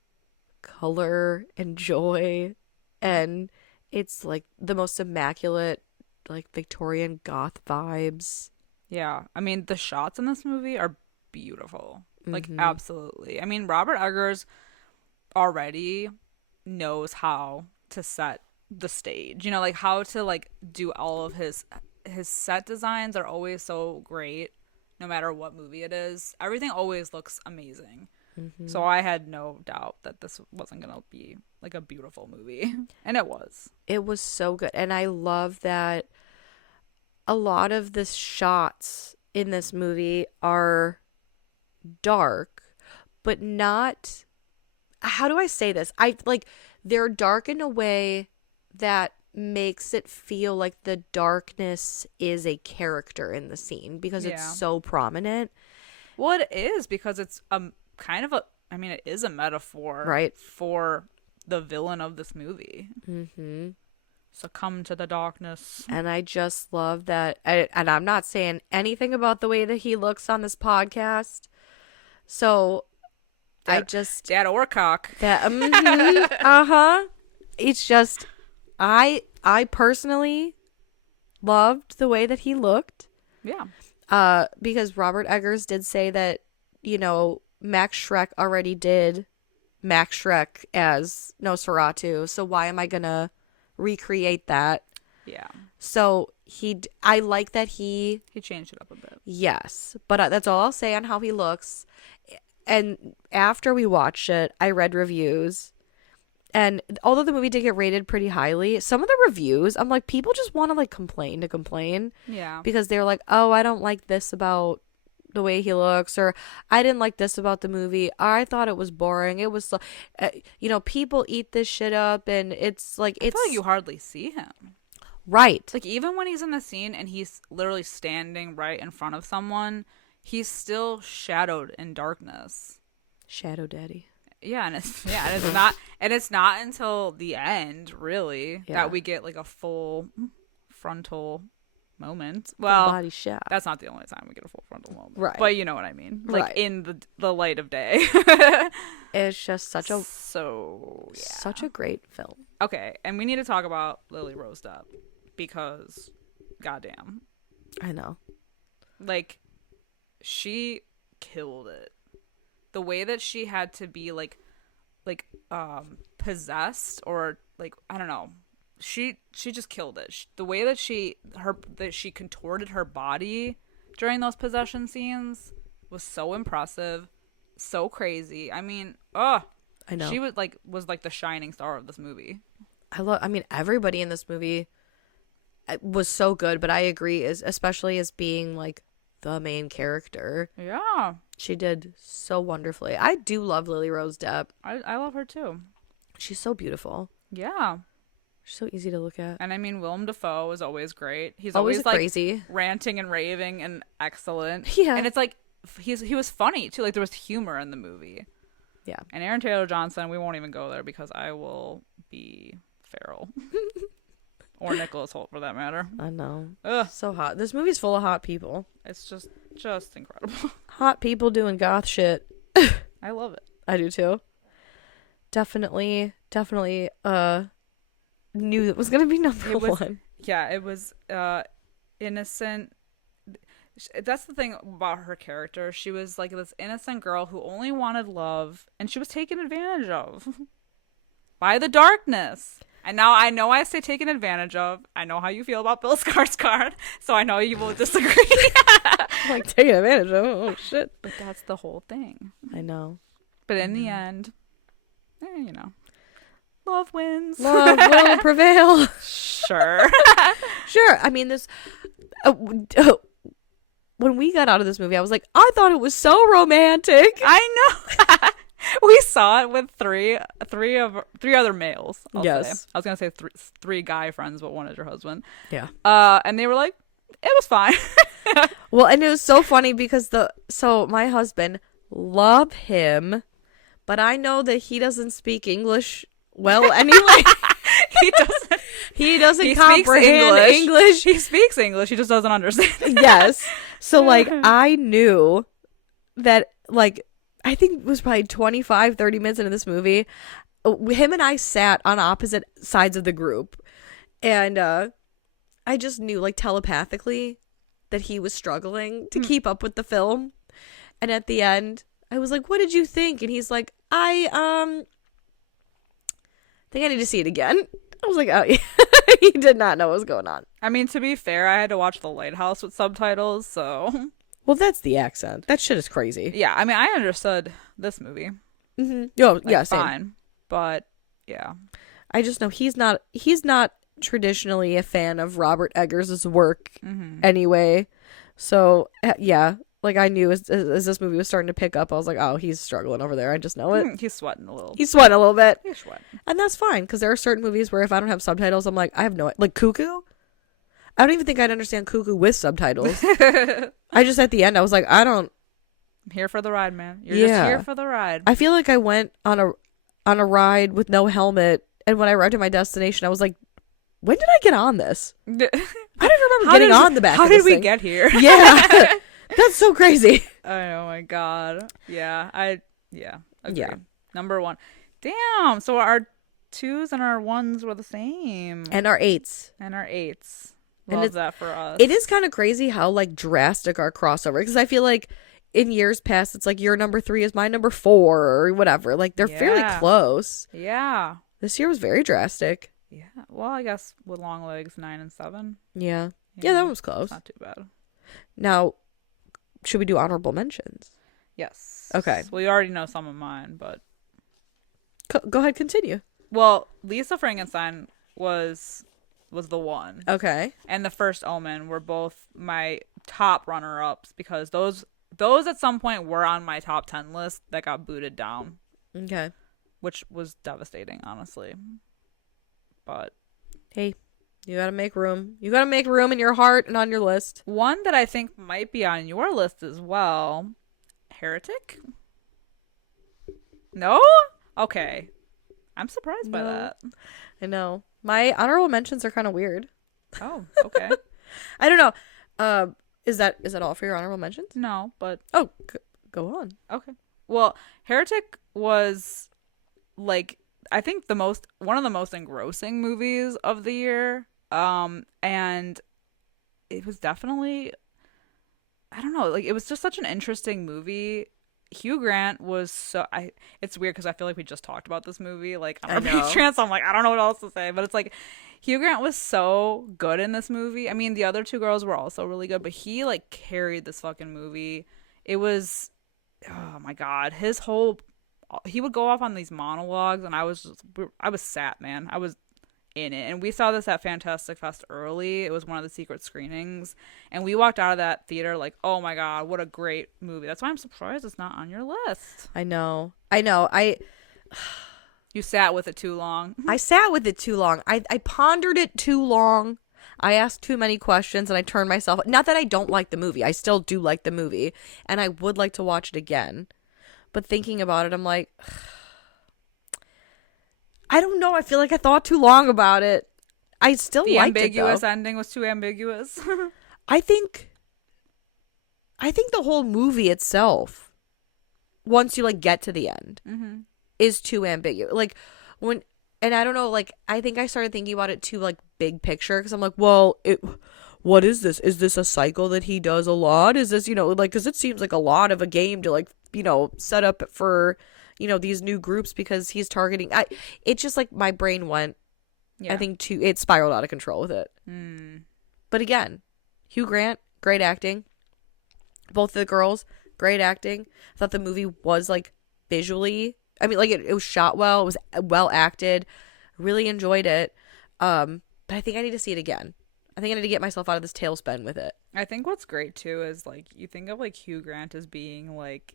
color and joy, and it's like the most immaculate, like Victorian goth vibes. Yeah, I mean the shots in this movie are beautiful, like absolutely. I mean Robert Eggers already knows how to set the stage, you know, like how to like do all of his set designs are always so great no matter what movie it is. Everything always looks amazing. So I had no doubt that this wasn't gonna be like a beautiful movie, and it was so good. And I love that a lot of the shots in this movie are dark, but not, how do I say this, they're dark in a way that makes it feel like the darkness is a character in the scene because it's so prominent. Well, it is because it's kind of it is a metaphor, right, for the villain of this movie. Succumb to the darkness. And I just love that. And I'm not saying anything about the way that he looks on this podcast. So dad or cock. It's just, I personally loved the way that he looked. Yeah. Because Robert Eggers did say that, you know, Max Schreck already did Max Schreck as Nosferatu, so why am I gonna recreate that? Yeah. So I like that He changed it up a bit. yes, but that's all I'll say on how he looks. And after we watched it, I read reviews. And although the movie did get rated pretty highly, some of the reviews, I'm like, people just want to like complain to complain. Yeah. Because they're like, oh, I don't like this about the way he looks, or I didn't like this about the movie. I thought it was boring. It was, people eat this shit up, and it's like, I feel like you hardly see him. Right. Like, even when he's in the scene and he's literally standing right in front of someone, he's still shadowed in darkness. Shadow Daddy. Yeah, and it's not until the end, really, that we get like a full frontal moment. Well, full body shot. That's not the only time we get a full frontal moment, right? But you know what I mean, like in the light of day. It's just such a great film. Okay, and we need to talk about Lily Rose Depp because, goddamn, I know, like, she killed it. The way that she had to be like possessed, or like, I don't know, she just killed it. The way that she contorted her body during those possession scenes was so impressive, so crazy. I mean, I know, she was like the shining star of this movie. I mean, everybody in this movie was so good, but I agree, especially as being like the main character. Yeah. She did so wonderfully. I do love Lily Rose Depp. I love her too. She's so beautiful. Yeah. She's so easy to look at. And I mean, Willem Dafoe is always great. He's always like crazy, ranting and raving and excellent. Yeah. And it's like he was funny too. Like, there was humor in the movie. Yeah. And Aaron Taylor Johnson, we won't even go there because I will be feral. Or Nicholas Hoult, for that matter. I know. Ugh. So hot. This movie's full of hot people. It's just incredible. Hot people doing goth shit. I love it. I do too. Definitely knew it was going to be number one. Yeah, it was innocent. That's the thing about her character. She was like this innocent girl who only wanted love, and she was taken advantage of by the darkness. And now I know I say taken advantage of. I know how you feel about Bill Skarsgård, so I know you will disagree. Like, taken advantage of? Oh, shit. But that's the whole thing. I know. But in the end, love wins. Love will prevail. Sure. Sure. I mean, this... when we got out of this movie, I was like, I thought it was so romantic. I know. We saw it with three other males. I'll say. I was gonna say three guy friends, but one is your husband. Yeah. And they were like, it was fine. Well, and it was so funny because my husband, love him, but I know that he doesn't speak English well anyway. He doesn't comprehend English. He speaks English. He just doesn't understand. Yes. So like, I knew that, like, I think it was probably 25, 30 minutes into this movie, him and I sat on opposite sides of the group. And I just knew, like, telepathically that he was struggling to keep up with the film. And at the end, I was like, what did you think? And he's like, I think I need to see it again. I was like, oh, yeah. He did not know what was going on. I mean, to be fair, I had to watch The Lighthouse with subtitles, so... Well, that's the accent. That shit is crazy. Yeah, I mean, I understood this movie. Mm-hmm. Oh, yeah, same. Fine. But, yeah. I just know he's not traditionally a fan of Robert Eggers' work anyway. So, yeah, like, I knew as this movie was starting to pick up, I was like, oh, he's struggling over there. I just know it. He's sweating a little. He's sweating a little bit. He's sweating. And that's fine, because there are certain movies where if I don't have subtitles, I'm like, I have no... Like, Cuckoo? I don't even think I'd understand Cuckoo with subtitles. I just, at the end, I was like, I'm here for the ride, man. You're just here for the ride. I feel like I went on a ride with no helmet, and when I arrived at my destination, I was like, when did I get on this? I don't remember getting on the back of this How did we thing. get here? Yeah. That's so crazy. Oh my god. Yeah. Agree. Yeah. Number one. Damn. So our 2s and our 1s were the same. And our 8s. Love that for us. It is kind of crazy how, like, drastic our crossover, because I feel like in years past, it's like your number 3 is my number 4 or whatever. Like, they're fairly close. Yeah. This year was very drastic. Yeah. Well, I guess with long legs, 9 and 7. Yeah. Yeah, Yeah. that was It's close. not too bad. Now, should we do honorable mentions? Yes. Okay. Well, you already know some of mine, but Go ahead, continue. well, Lisa Frankenstein was the one, Okay. and The First Omen were both my top runner-ups because those at some point were on my top 10 list that got booted down, Okay. which was devastating, honestly. But Hey, you gotta make room. You gotta make room in your heart and on your list. one that I think might be on your list as well, Heretic? No? Okay. I'm surprised by No. that. I know. My honorable mentions are kind of weird. Oh, okay. I don't know. Is that all for your honorable mentions? No, but Oh, go on. okay. Well, Heretic was like I think one of the most engrossing movies of the year. And it was definitely I don't know, like it was just such an interesting movie. Hugh Grant was it's weird because I feel like we just talked about this movie like on I our know. Patreon, so I'm like I don't know what else to say, but it's like Hugh Grant was so good in this movie. I mean, the other two girls were also really good, but he like carried this fucking movie. It was oh my god, he would go off on these monologues and I was sat, man. I was in it. And we saw this at Fantastic Fest early. It was one of the secret screenings. And we walked out of that theater like, oh my God, what a great movie. That's why I'm surprised it's not on your list. I know. I You sat with it too long. I sat with it too long. I pondered it too long. I asked too many questions and I turned myself. Not that I don't like the movie. I still do like the movie. And I would like to watch it again. But thinking about it, I'm like, I don't know. I feel like I thought too long about it. I still The liked ambiguous it, though. ending was too ambiguous. I think the whole movie itself, once you like get to the end, is too ambiguous. Like and I don't know. Like I think I started thinking about it too like big picture because I'm like, well, what is this? Is this a cycle that he does a lot? Is this like because it seems like a lot of a game to like set up for these new groups because he's targeting. It's just like my brain went. Yeah. I think it spiraled out of control with it. But again, Hugh Grant, great acting. Both of the girls, great acting. I thought the movie was like visually. I mean, like it was shot well. It was well acted. Really enjoyed it. But I think I need to see it again. I think I need to get myself out of this tailspin with it. I think what's great too is like you think of like Hugh Grant as being like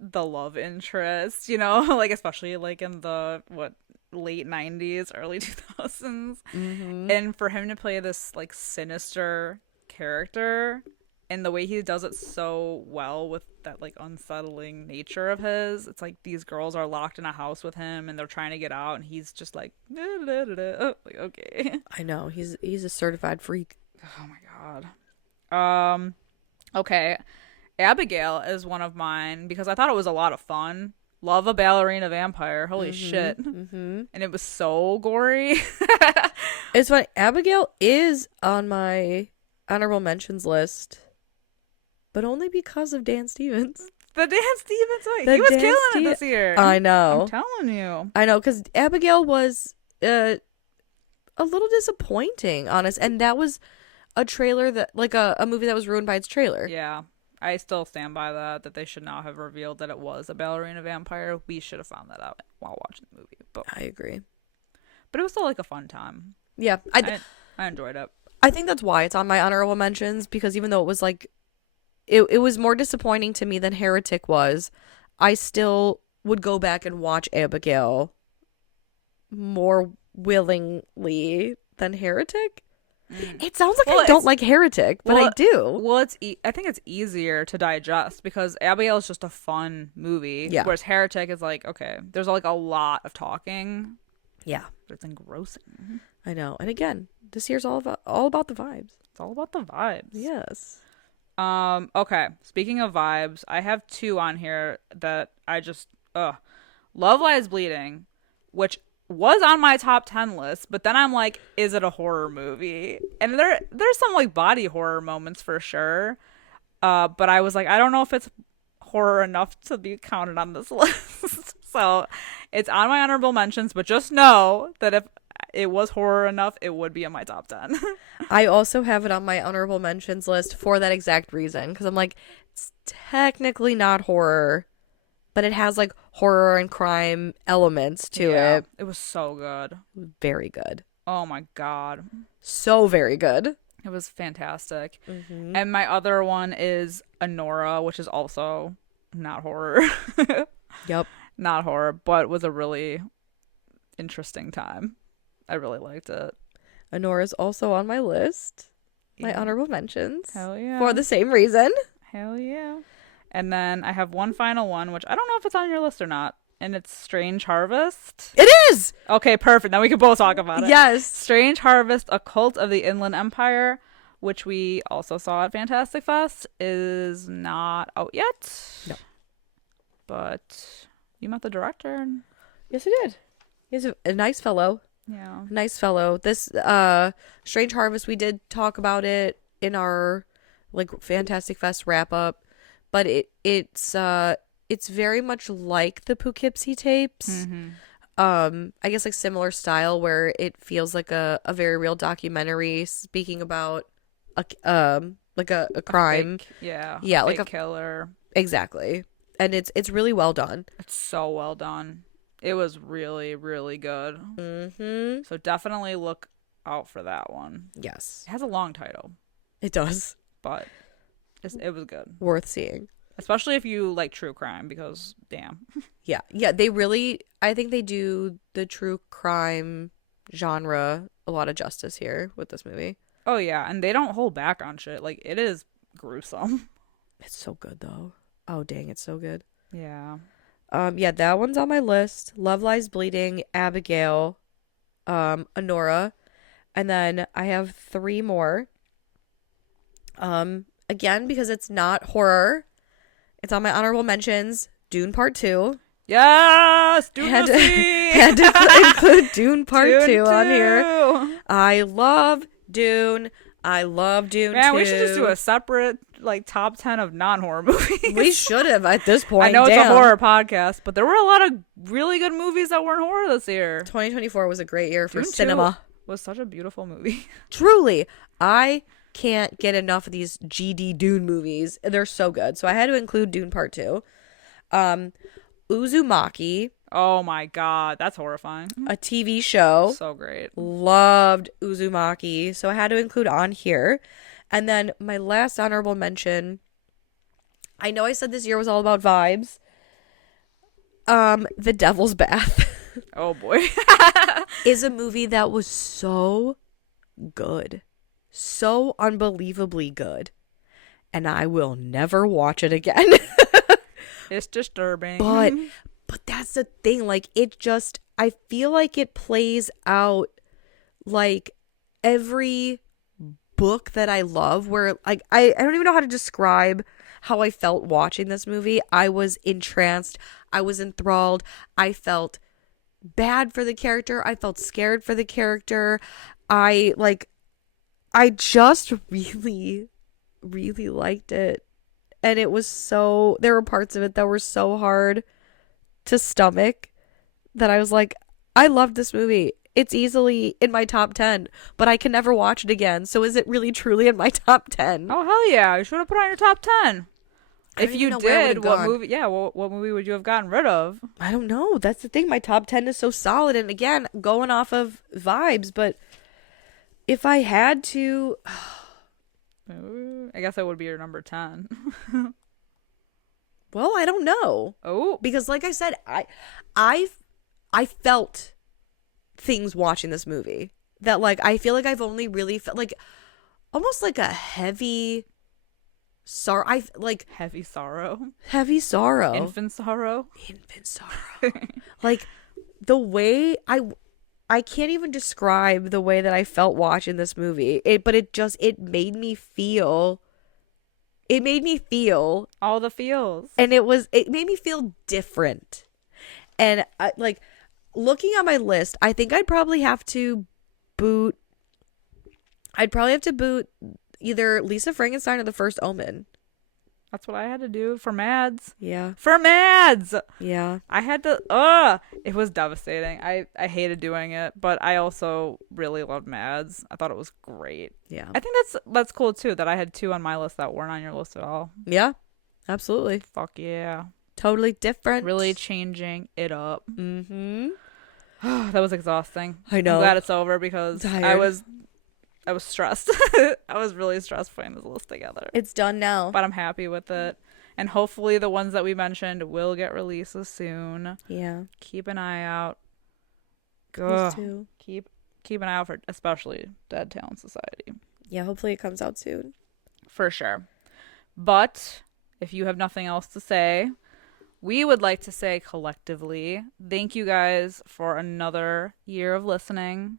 the love interest, like especially like in the late 90s, early 2000s. And for him to play this like sinister character and the way he does it so well with that like unsettling nature of his, it's like these girls are locked in a house with him and they're trying to get out and he's just like, oh, like okay. I know he's a certified freak. Oh my god. Okay, Abigail is one of mine because I thought it was a lot of fun. Love a ballerina vampire. Holy shit. And it was so gory. It's funny. Abigail is on my honorable mentions list, but only because of Dan Stevens. The Dan Stevens, he was killing it this year. I know. I'm telling you. I know, because Abigail was a little disappointing, honest. And that was a trailer that, like a movie that was ruined by its trailer. Yeah. I still stand by that they should not have revealed that it was a ballerina vampire. We should have found that out while watching the movie. But I agree. But it was still like a fun time. Yeah. I enjoyed it. I think that's why it's on my honorable mentions, because even though it was like, it was more disappointing to me than Heretic was, I still would go back and watch Abigail more willingly than Heretic. It sounds like I don't like Heretic, but I do. Well, I think it's easier to digest because Abigail is just a fun movie. Yeah. Whereas Heretic is like, okay, there's like a lot of talking. Yeah. But it's engrossing. I know. And again, this year's all about the vibes. It's all about the vibes. Yes. Okay. Speaking of vibes, I have two on here that I just Love Lies Bleeding, which was on my top 10 list, but then I'm like, is it a horror movie? And there's some like body horror moments for sure. But I was like, I don't know if it's horror enough to be counted on this list. So it's on my honorable mentions, but just know that if it was horror enough, it would be in my top 10. I also have it on my honorable mentions list for that exact reason. Because I'm like, it's technically not horror, but it has like horror and crime elements to it. It was so good. Very good. Oh my God. So very good. It was fantastic. Mm-hmm. And my other one is Anora, which is also not horror. Yep. Not horror, but was a really interesting time. I really liked it. Anora's also on my list. My Yeah. honorable mentions. Hell yeah. For the same reason. Hell yeah. And then I have one final one, which I don't know if it's on your list or not. And it's Strange Harvest. It is! Okay, perfect. Now we can both talk about it. Yes. Strange Harvest, A Cult of the Inland Empire, which we also saw at Fantastic Fest, is not out yet. No. But you met the director. And Yes, I did. He's a nice fellow. yeah. Nice fellow. This Strange Harvest, we did talk about it in our like Fantastic Fest wrap up, but it's very much like the Poughkeepsie tapes. Mm-hmm. I guess like similar style where it feels like a very real documentary speaking about a crime. Yeah. Yeah, like like a killer. Exactly. And it's really well done. It's so well done. It was really, really good. Mm-hmm. So definitely look out for that one. Yes. It has a long title, It does. but it was good. Worth seeing. Especially if you like true crime, because damn. Yeah. Yeah, they really I think they do the true crime genre a lot of justice here with this movie. Oh yeah, and they don't hold back on shit. Like, it is gruesome. It's so good though. Oh dang, it's so good. Yeah. Yeah, that one's on my list. Love Lies Bleeding, Abigail, Anora, and then I have 3 more. Again, because it's not horror, it's on my honorable mentions. Dune Part 2. Yes! Dune Had the to, Sea! had to include Dune Part Dune 2 on 2. here. I love Dune. I love Dune 2. Man, we should just do a separate, like, top 10 of non-horror movies. We should have at this point. I know it's Damn. a horror podcast, but there were a lot of really good movies that weren't horror this year. 2024 was a great year for Dune 2 cinema. was such a beautiful movie. Truly. I can't get enough of these GD Dune movies. They're so good. So I had to include Dune Part 2. Uzumaki, Oh my god, that's horrifying. a TV show. So great. Loved Uzumaki. So I had to include on here. And then my last honorable mention. I know I said this year was all about vibes. The Devil's Bath Oh boy. is a movie that was so good. So unbelievably good. And I will never watch it again. It's disturbing. But that's the thing. Like, it just, I feel like it plays out like every book that I love, where like I don't even know how to describe how I felt watching this movie. I was entranced. I was enthralled. I felt bad for the character. I felt scared for the character. I just really, really liked it. And it was so, there were parts of it that were so hard to stomach that I was like, I loved this movie. It's easily in my top 10, but I can never watch it again. So is it really truly in my top 10? Oh hell yeah! You should have put it on your top 10. I If don't you even know where it did, would've what gone. movie? Yeah, what movie would you have gotten rid of? I don't know. That's the thing. My top 10 is so solid. And again, going off of vibes, but if I had to, Ooh, I guess that would be your number 10. well, I don't know. Oh, Because like I said, I felt things watching this movie that like I feel like I've only really felt like almost like a heavy sorrow. heavy sorrow, Heavy sorrow. infant sorrow. Infant sorrow. Like the way I can't even describe the way that I felt watching this movie. But it made me feel. It made me feel, All the feels. and it made me feel different. And I, like looking at my list, I think I'd probably have to boot. I'd probably have to boot either Lisa Frankenstein or The First Omen. That's what I had to do for Mads. Yeah. For Mads! Yeah. I had to, it was devastating. I hated doing it, but I also really loved Mads. I thought it was great. Yeah. I think that's cool too, that I had 2 on my list that weren't on your list at all. Yeah. Absolutely. Fuck yeah. Totally different. Really changing it up. Mm-hmm. That was exhausting. I know. I'm glad it's over because Tired. I was stressed. I was really stressed putting this list together. It's done now. But I'm happy with it. And hopefully the ones that we mentioned will get releases soon. Yeah. Keep an eye out. Please too. Keep an eye out for especially Dead Talent Society. Yeah, hopefully it comes out soon. For sure. But if you have nothing else to say, we would like to say collectively, thank you guys for another year of listening.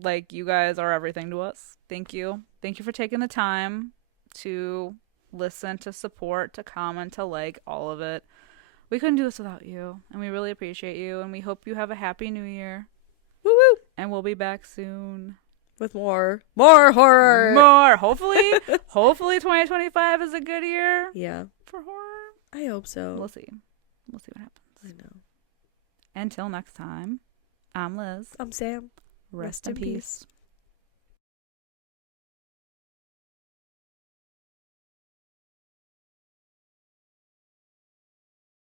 Like, you guys are everything to us. Thank you. Thank you for taking the time to listen, to support, to comment, to like, all of it. We couldn't do this without you, and we really appreciate you, and we hope you have a happy new year. Woo woo! And we'll be back soon. With more horror. More. Hopefully 2025 is a good year. Yeah. For horror. I hope so. We'll see. We'll see what happens. I know. Until next time, I'm Liz. I'm Sam. Rest in peace.